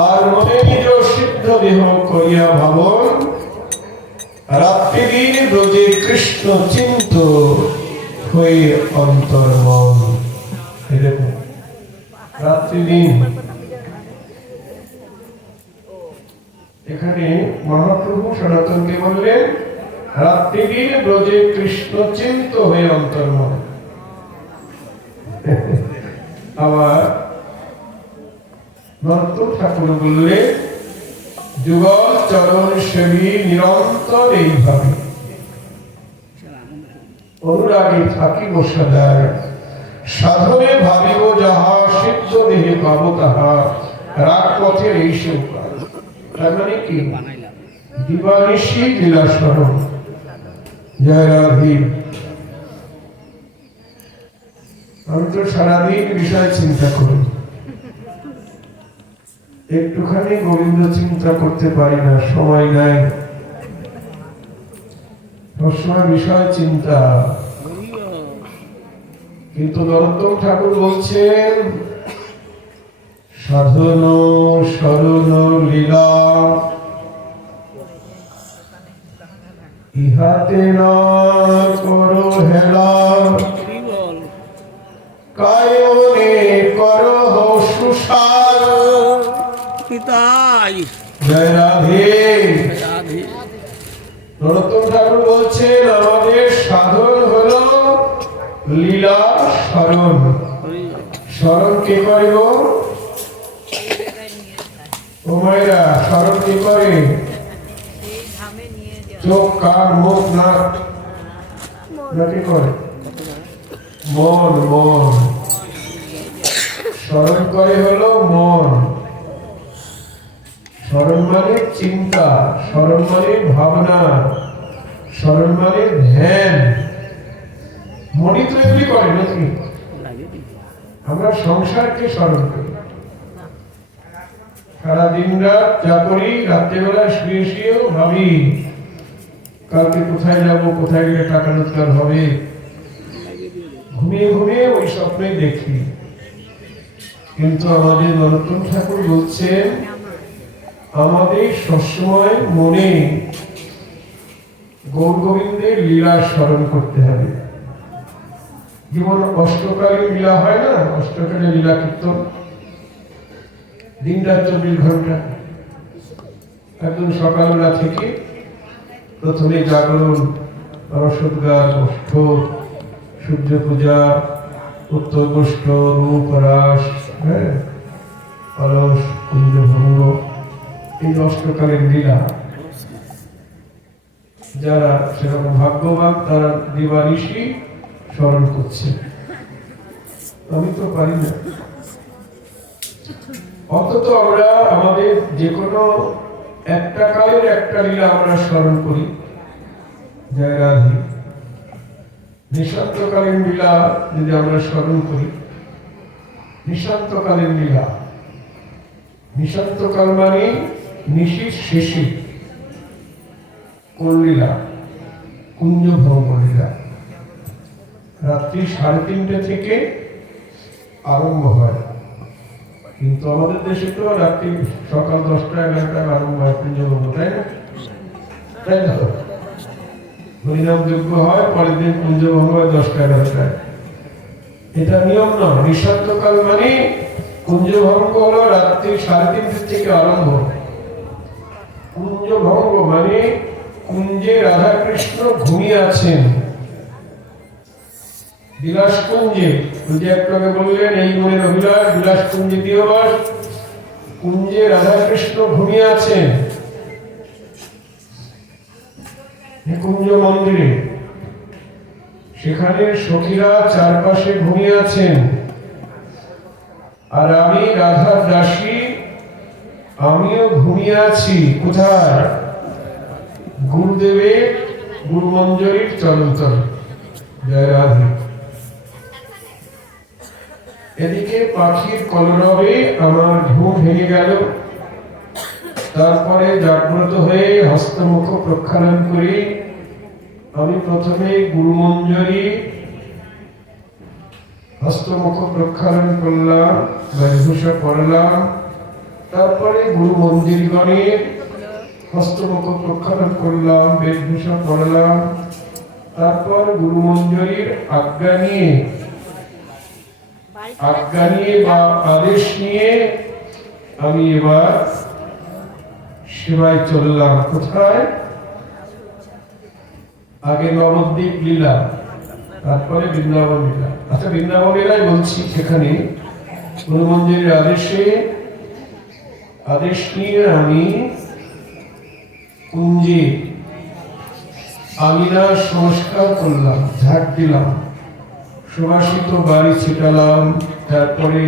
আর মনে নিজ সিদ্ধ দেহ করিয়া ভাবন কৃষ্ণ চিন্ত হয়ে অন্তর্মন। এরকম রাত্রি দিন এখানে মহাপ্রভু সনাতনকে বললেন রাত্রি দিন ব্রজে কৃষ্ণ চিন্ত হয়ে অন্তর্মন। আবার নরোত্তম ঠাকুর বললেন যুগল চরণ সেবী নিরন্তর এইভাবে অনুরাগে থাকিব সদায়, সাধনে ভাবিব যাহা সিদ্ধ দেহে পাব তাহা, রাগ পথের এই সে উপায়। তার মানে কি দিবানিশি লীলা স্মরণ। জয় রাধে। আমি তো সারাদিন বিষয় চিন্তা করি, একটুখানি গোবিন্দ চিন্তা করতে পারি না, সময় নাই। সবসময় বিষয় চিন্তা। কিন্তু নরোত্তম ঠাকুর বলছেন সাধন শরণ লীলা ইহাতে না করো হেলা, কায়নে করো সুসার। জয় রাধে। নরোত্তম ঠাকুর বলছেন আমাদের সাধন হলো লীলা স্মরণ। স্মরণ কে করে গো? ও মায়েরা, স্মরণ কে করে? চোখ, কান, মুখ, নাক নাকি করে? মন। মন স্মরণ করে হলো মন। স্মরণ মানে চিন্তা, স্মরণ মানে ভাবনা, স্মরণ মানে ধ্যান। মনি তো এগুলি করে নাকি? আমরা সংসারকে স্মরণ করি, সারা দিন রাত যা করি, রাত্রেবেলা শুয়ে শুয়েও ভাবি কালকে কোথায় যাব, কোথায় গেলে টাকা রোজগার হবে। ঘুমিয়ে ঘুমিয়ে ওই স্বপ্নই দেখি। কিন্তু আমাদের নরোত্তম ঠাকুর বলছেন আমাদের সবসময় মনে গৌর গোবিন্দের লীলা স্মরণ করতে হবে। যেমন অষ্টকালীন লীলা হয় না, অষ্টকালীন লীলা কীর্তন দিন রাত 24 ঘন্টা। একদম সকালবেলা থেকে প্রথমে জাগরণ, রসোদ্গার, অষ্ট, সূর্য পূজা, উত্তর গোষ্ঠ, রূপ রাস, অলস, কুঞ্জভঙ্গ, এই অষ্টকালীন লীলা। যারা সেরকম ভাগ্যবান তারা দিবানিশি স্মরণ করছে। আমি তো পারি না। অন্তত আমরা আমাদের যে কোনো একটা কালের একটা লীলা আমরা স্মরণ করি। জয় রাধে। নিশান্তকালীন লীলা যদি আমরা স্মরণ করি, নিশান্তকালীন লীলা, নিশান্তকাল মানে নিশির শেষে কোন লীলা? কুঞ্জভঙ্গ লীলা। রাত্রি 3:30 থেকে আরম্ভ হয়। কিন্তু আমাদের দেশে তো রাত্রি সকাল 10টা-11টায় আরম্ভ হয় কুঞ্জভঙ্গ, তাই না? তাই না? হরিনাম যজ্ঞ হয়, পরের দিন কুঞ্জভঙ্গ হয় 10টা-11টায়। এটা নিয়ম নয়। নিশান্তকাল মানে কুঞ্জভঙ্গ হলো রাত্রি 3:30 থেকে আরম্ভ। কুঞ্জভঙ্গ মানে কুঞ্জে রাধা কৃষ্ণ ঘুমিয়ে আছেন। বিলাস কুঞ্জে, যদি একটু আগে বললেন এই মনের অভিলাষ, বিলাস কুঞ্জে দিয়বাস, কুঞ্জে রাধা কৃষ্ণ ঘুমিয়ে আছেন। কুঞ্জ মন্দিরে সেখানে সখীরা চারপাশে ঘুমিয়ে আছেন। আর আমি রাধার দাসী, আমিও ঘুমিয়ে আছি। কোথায়? গুরুদেবের গুরুমঞ্জরীর চরণতলে। জয় রাধে। এদিকে পাখির কলরবে আমার ঘুম ভেঙে গেল। তারপরে জাগ্রত হয়ে হস্তমুখ প্রক্ষালন করি। আমি প্রথমে গুরুমঞ্জরী হস্তমুখ প্রক্ষালন করলাম, বেশভূষা পরলাম। তারপরে গুরু মন্দিরগণের হস্তমুখ প্রক্ষালন করলাম, বেশভূষা পরলাম। তারপর গুরুমঞ্জরীর আজ্ঞা নিয়ে বা আদেশ নিয়ে আমি এবার সেবায় চললাম। কোথায়? আগে নবদ্বীপ লীলা, তারপরে বৃন্দাবন লীলা। আচ্ছা, বৃন্দাবন লীলায় বলছি, সেখানে গুরুমঞ্জরীর আদেশ নিয়ে আমি কুঞ্জে আমিনা সংস্কার করলাম, ঝাড় দিলাম, সুবাসিত বাড়ি ছিটালাম, তারপরে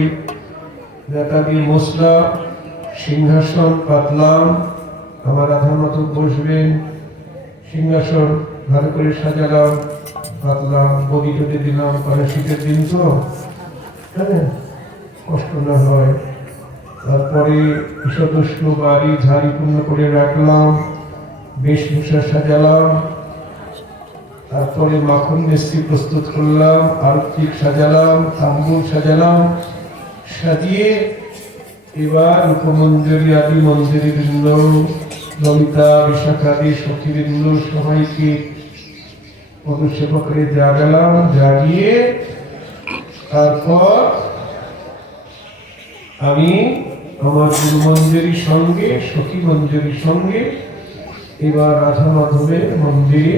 নেতা দিয়ে মশলা, সিংহাসন পাতলাম, আমার রাধা মাধব বসবেন, সিংহাসন ভালো করে সাজালাম, পাতলাম, বদি টুটে দিলাম, কারণ শীতের দিন তো, হ্যাঁ, কষ্ট না হয়। তারপরে সদস্য বাড়ি ঝাড়ি পূর্ণ করে রাখলাম, বেশভূষা সাজালাম, তারপরে মাখন মিষ্টি প্রস্তুত করলাম, আরতিক সাজালাম, তাম্বুল সাজালাম, সাজিয়ে এবার উপমঞ্জরী আদি মঞ্জরী বৃন্দ, ললিতা বিশাখাদি সখীবৃন্দ সবাইকে পদসেবকে জাগালাম, জাগিয়ে তারপর আমি আমার গুরু মঞ্জরীর সঙ্গে, সখী মঞ্জরীর সঙ্গে এবার রাধা মাধবের মন্দিরে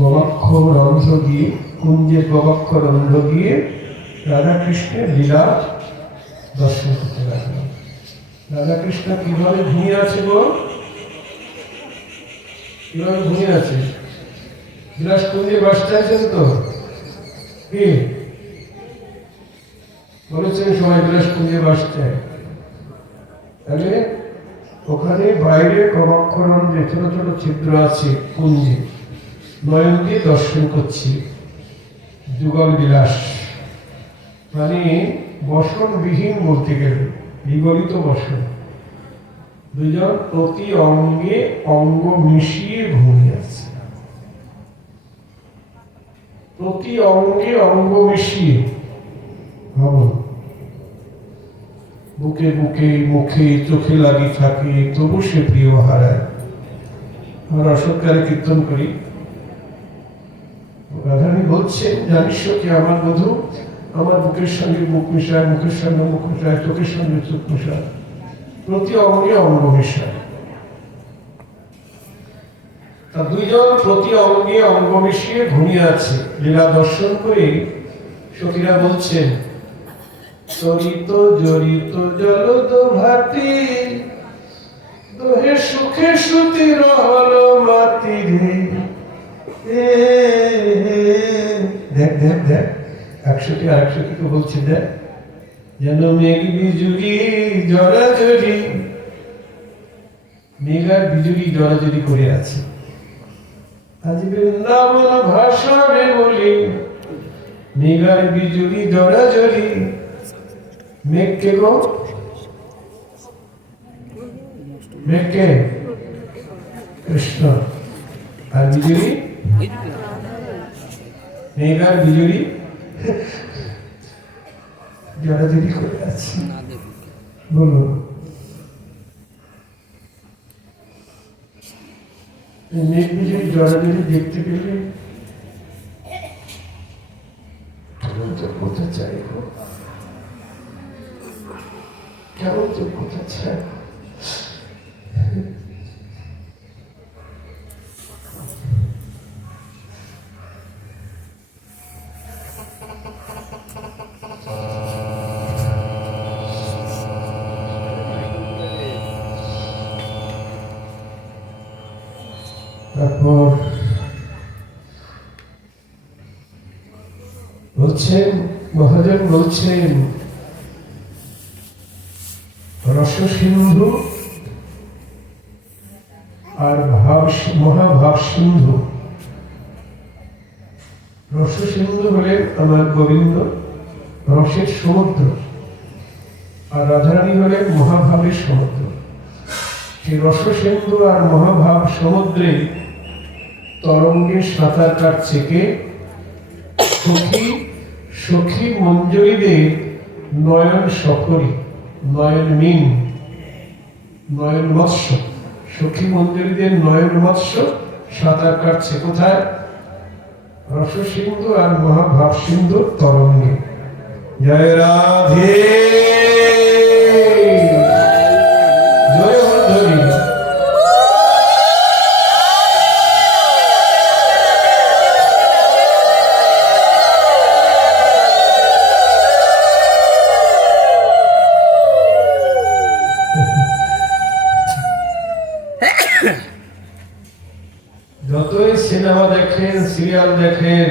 গবাক্ষ রন্ধ্র দিয়ে, কুঞ্জের গবাক্ষ রন্ধ্র দিয়ে রাধা কৃষ্ণের লীলা দর্শন করতে লাগলাম। রাধা কৃষ্ণ কিভাবে ঘুমিয়ে আছে গো? কিভাবে ঘুমিয়ে আছে? বিলাস কুঞ্জে বাস চাইছেন তো? কি বলেছেন সবাই? বিলাস কুঞ্জে বাস চায়। তাহলে ওখানে বাইরে গবাক্ষ রন্ধ্রে ছোট ছোট ছিদ্র আছে কুঞ্জে, নয়ন দিয়ে দর্শন করছি। যুগল বিলাস মানে বসনবিহীন বলতে গেলে, বিগলিত বসন। দুজন প্রতি অঙ্গে অঙ্গ মিশিয়ে ঘুমিয়ে আছে, প্রতি অঙ্গে অঙ্গ মিশিয়ে। ভাবুন, বুকে বুকে মুখে চোখে লাগি থাকে, তবু সে প্রিয় হারায়। আমরা অসৎকারে কীর্তন করি, রাধারানী বলছেন, জানিস কি আমার বধূ, আমার বুকের সঙ্গে বুক মিশায়, মুখের সঙ্গে মুখ মিশায়, চোখের সঙ্গে চোখ মিশায়, প্রতি অঙ্গে অঙ্গ মিশায়। তা দুইজন প্রতি অঙ্গে অঙ্গ মিশিয়ে ঘুমিয়ে আছে। লীলা দর্শন করে সখীরা বলছেন, চরিত জড়িত জলদ ভাতি, দোহে সুখে সুতি রহল মাতি রে। দেখ দেখ দেখ, একশোটি আরেকশোটিকে বলছে, দেখ যেন মেঘ বিজুড়ি জড়াজড়ি, মেঘ আর বিজুড়ি জড়াজড়ি করে আছে। আজ বৃন্দাবন ভাষাবে বলি, মেঘ আর বিজুড়ি জড়াজড়ি। মেঘ কে গো? মেঘ কে? কৃষ্ণ। আর বিজুড়ি? মেঘ আর বিজুড়ি জড়াজড়ি করে আছে। বলুন, মেঘ বিজুড়ি জড়াজড়ি দেখতে পেলে কেমন যোগ্যতা চাই গো, কেমন যোগ্যতা চাই। তারপর বলছেন, মহাজন বলছেন, রস সিন্ধু আর মহাভাব সিন্ধু। রস সিন্ধু হলেন আমার গোবিন্দ, রসের সমুদ্র, আর রাধারানী হলেন মহাভাবের সমুদ্র। সেই রস সিন্ধু আর মহাভাব সমুদ্রে তরঙ্গে সাঁতার কাটছে কে? সখী মঞ্জরীদের নয়ন সফরী, নয়ন মিন, নয়ন মৎস্য। সখী মঞ্জরীদের নয়ন মৎস্য সাঁতার কাটছে কোথায়? রস সিন্ধু আর মহাভাব সিন্ধুর তরঙ্গে। জয় রাধে, জয় হরি। যতই সিনেমা দেখেন, সিরিয়াল দেখেন,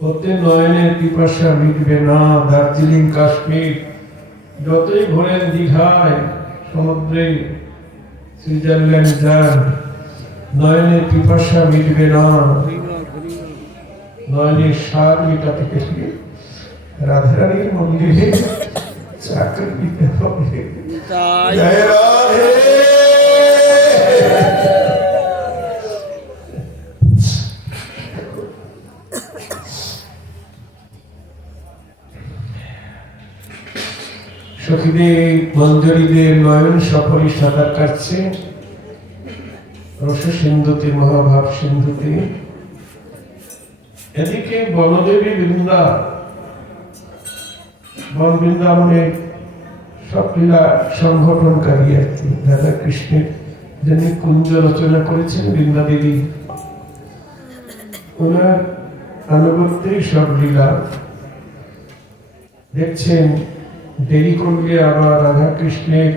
ওতে নয়নের পিপাসা মিটবে না। দার্জিলিং, কাশ্মীর, যতই ঘোরেন, দীঘায়, সমুদ্রে, সুইজারল্যান্ড যান, নয়নের পিপাসা মিটবে না। নয়নের স্বাদ মেটাতে গেলে রাধারানীর মন্দিরে চাকরি দিতে হবে। জয় রাধে। সখীদের, মঞ্জরীদের নয়ন সফরে সাঁতার কাটছে রস সিন্ধুতে, মহাভাব সিন্ধুতে। এদিকে বনদেবী বৃন্দা, বন বৃন্দাবনের সব লীলা সংগঠনকারী আর কি, রাধা কৃষ্ণের যিনি কুঞ্জ রচনা করেছেন বৃন্দা দেবী, ওনার আনুগত্যেই সব লীলা দেখছেন। দেরি করলে আবার রাধা কৃষ্ণের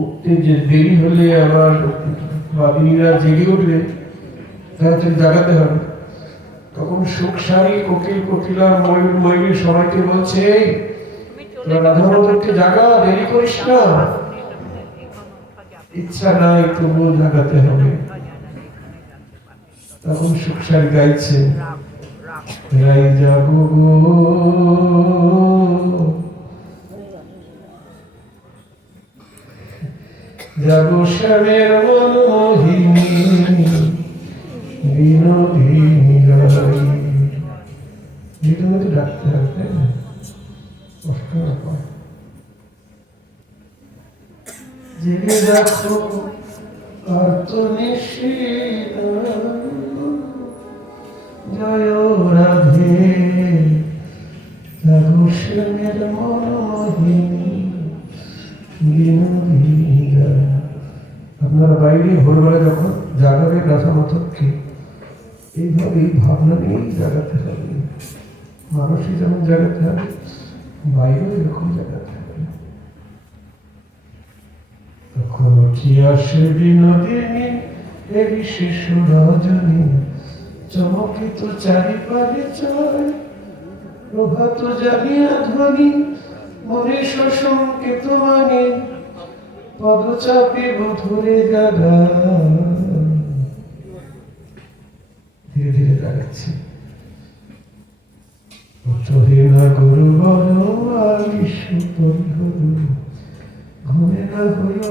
উঠতে, যে দেরি হলে আবার বাদিনীরা জেগে উঠবে, তাদের জাগাতে হবে। তখন সুখসারী কোকিল, কোকিলা, ময়ূর, ময়ূরী সবাইকে বলছে, রাধা মাধবকে জাগা, দেরি করিস না। ইচ্ছা নাই, তবুও জাগাতে হবে। তখন সুখসারী গাইছে, রাই জাগো গো, জাগো শ্যামের মনমোহিনী বিনোদিনী রাই। বিনোদিনী ডাকতে হবে, তাই না? কষ্ট না পায়। জেগে দেখো আর তো নিশিত, জয় রাধে, জাগো শ্যামের মনমোহিনী বিনোদিনী রাই। আপনারা বাইরে ভোরবেলা যখন জাগাবেন রাধা মাধবকে, এইভাবে ভাবনা নিয়েই জাগাতে হবে। মানুষই যেমন জাগাতে হবে, বাইরেও এরকম জাগাতে হবে। তখন কি আসে বিনোদিনী, এ বিশেষ রজনী, চমকিত চারিপারে চয়, প্রভাত জানিয়া ধ্বনি, মনে সংকেত মানে, পদচাপে বধুরে জাগা। ধীরে ধীরে জাগাচ্ছে। চলে না গুরু বড় আর বিশ্ব পরিহর, ঘুমে না হইয়া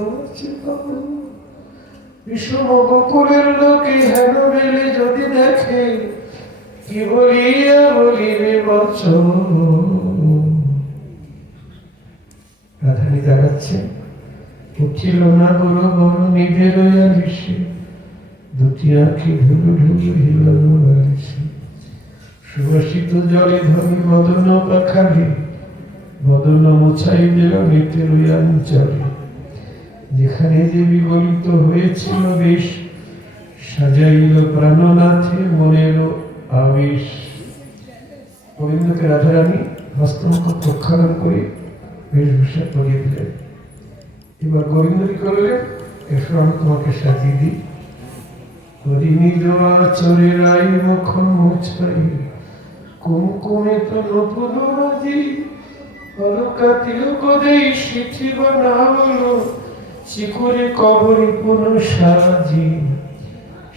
বিষম গোকুলের লোকে হেন বেলে যদি দেখে, কি বলিয়া বলিবে বচন। রাধানী জাগাচ্ছে। উঠিল না গুরু বড় নিভে রইয়া বিশ্বে, দুটি আঁখি ঢুলু ঢুলু হিলানো বাড়ছে। সুবাসিত জলে ধরি বদন পাখালি, বদন মুছাই দিল নিতে রইয়া চলে। যেখানে যে বিগলিত হয়েছিল বেশ, সাজাইল প্রাণনাথে মনের আবেশ। গোবিন্দকে রাধারানী হস্তমুখ প্রক্ষালন করে বেশভূষা করিয়ে দিলেন। এবার গোবিন্দ কি করলেন, এসো আমি তোমাকে সাজিয়ে দিই। করি নিজ আচরের আই মুখন মুছাই, কুমকুমে তো নতুন বাজি, অলকা তিলক দেই শিথিব না বলো, শিখরে কবরে কোন সাজি।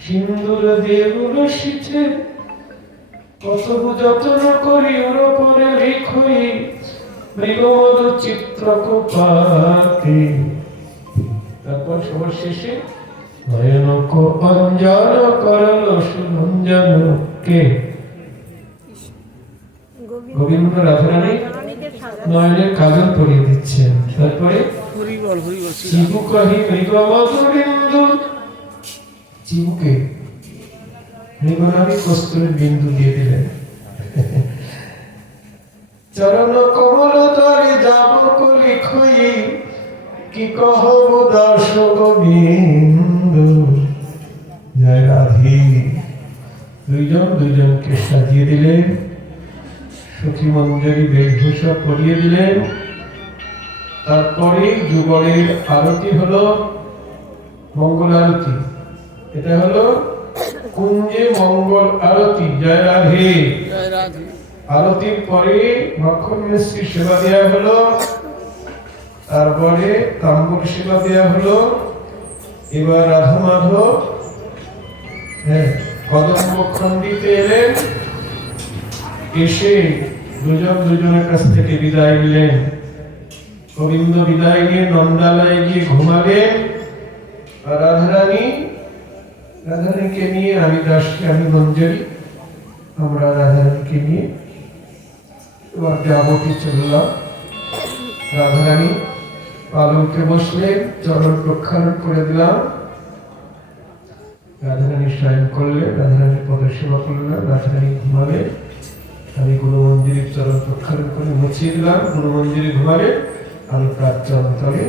সিন্দুর দেউল শিথে কত যত্ন করি, ওর পরে লিখই মৃগমদ চিত্রক পাতে। তারপর সবার শেষে নয়নক অঞ্জন করল সুরঞ্জন কে? গোবিন্দ রাধারানী নয়নের কাজল পরিয়ে দিচ্ছেন। তারপরে চিবু কহি মৃগমধুরিন্দু, চিবুকে নিগনারি কস্তুরী বিন্দু দিয়ে দিলেন। চরণ কমল তলে যাব কলি খই, কি কহব দাস গোবিন্দ। জয় রাধে। দুইজনকে সাজিয়ে দিলেন, সখী মঞ্জরি বেশভূষা পরিয়ে দিলেন। তারপরে যুগলের আরতি হলো মঙ্গল আরতি। এটা হলো কুঞ্জে মঙ্গল আরতি। জয় রাধে। আরতির পরে মক্ষণ মিশ্রী সেবা দেওয়া হলো, তারপরে তাম্বুর সেবা দেওয়া হলো। এবার রাধা মাধব কদম্ব খণ্ডিতে এলেন, এসে দুজনের কাছ থেকে বিদায় নিলেন। গোবিন্দ বিদায় নিয়ে নন্দালয়ে গিয়ে ঘুমালেন। আর রাধারানীকে নিয়ে, আমি দাসকে, আমি মঞ্জরি, আমরা রাধারানীকে নিয়ে এবার যাবতীয় চললাম। রাধারানী পালকে বসলেন, চরণ প্রক্ষালন করে দিলাম। রাধারানী শয়ন করলেন, রাধারানী পদের সেবা করলেন, রাধারানী ঘুমালে। আমি গুরু মন্দিরের চরণ প্রক্ষালন করে মুছিয়ে দিলাম। গুরু মন্দিরে ঘুমালে, আমি তার চরণ তলে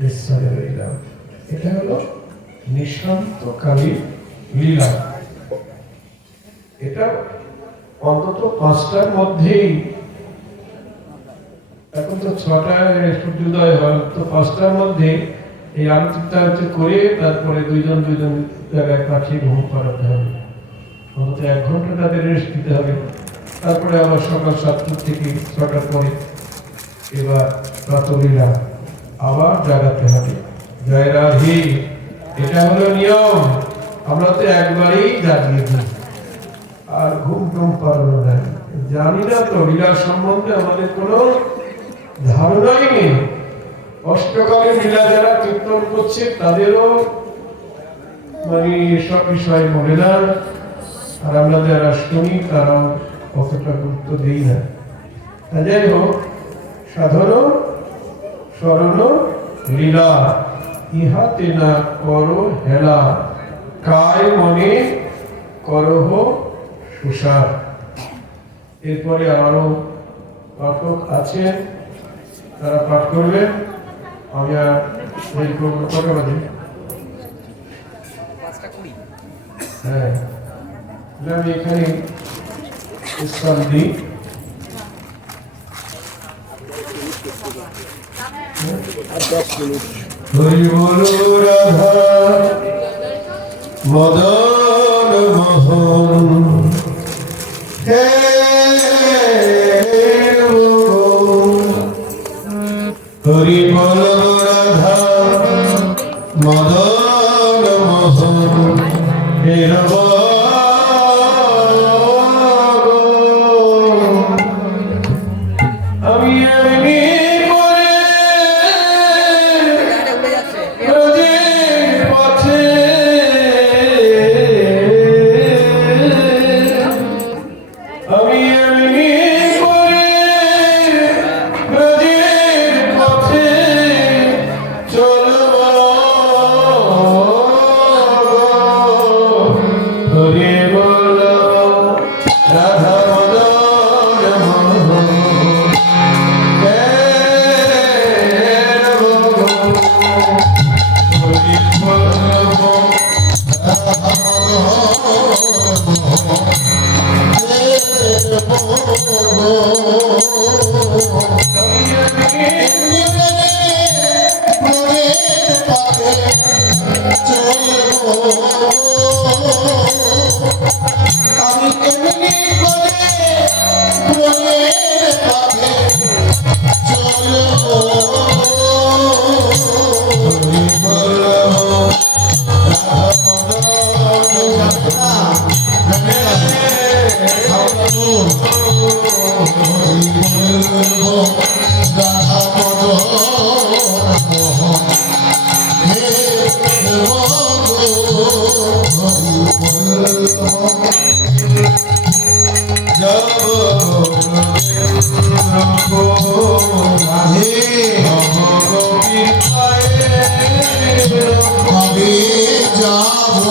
বিশ্রামে রইলাম। এটা হলো নিঃশান্তকালী লীলা। এটা অন্তত 5টার মধ্যেই, এখন তো 6টায় সূর্যোদয় হয়, তো 5টার মধ্যে এই আরতিটা করে তারপরে দুইজন জায়গায় পাঠিয়ে ঘুম পাড়াতে হবে। অন্তত 1 ঘন্টা তাদের রেস্ট দিতে হবে। তারপরে আবার সকাল 7টা থেকে 6টার পরে এবার প্রাতলীলা আবার জাগাতে হবে। জয় রাধে। এটা হলো নিয়ম। আমরা তো একবারেই জাগিয়ে দিই, আর ঘুম টুম পাড়ানো যায়। জানি না তো লীলা সম্বন্ধে আমাদের কোনো ধারণাই নেই। অষ্টকালে লীলা যারা কীর্তন করছে তাদেরও এসব বিষয় মনে না, আর আমরা যারা শুনি তারাও অতটা গুরুত্ব দিই না। যাই হোক, সাধন স্মরণ লীলা, ইহাতে না করো হেলা, কায় মনে করহ সুসার। এরপরে আরো পাঠক আছেন, তারা পাঠ করবেন। আমি আর এই করবো কটা বাজে? হ্যাঁ, আমি এখানে স্থান দিই। হরি বল রাধা মদন মোহন, হে হরি বল রাধা মদন মোহন, হে আমি আমি যাব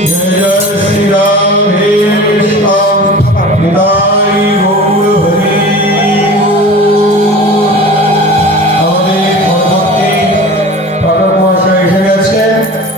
जय श्री राम हे कृष्ण निताई गो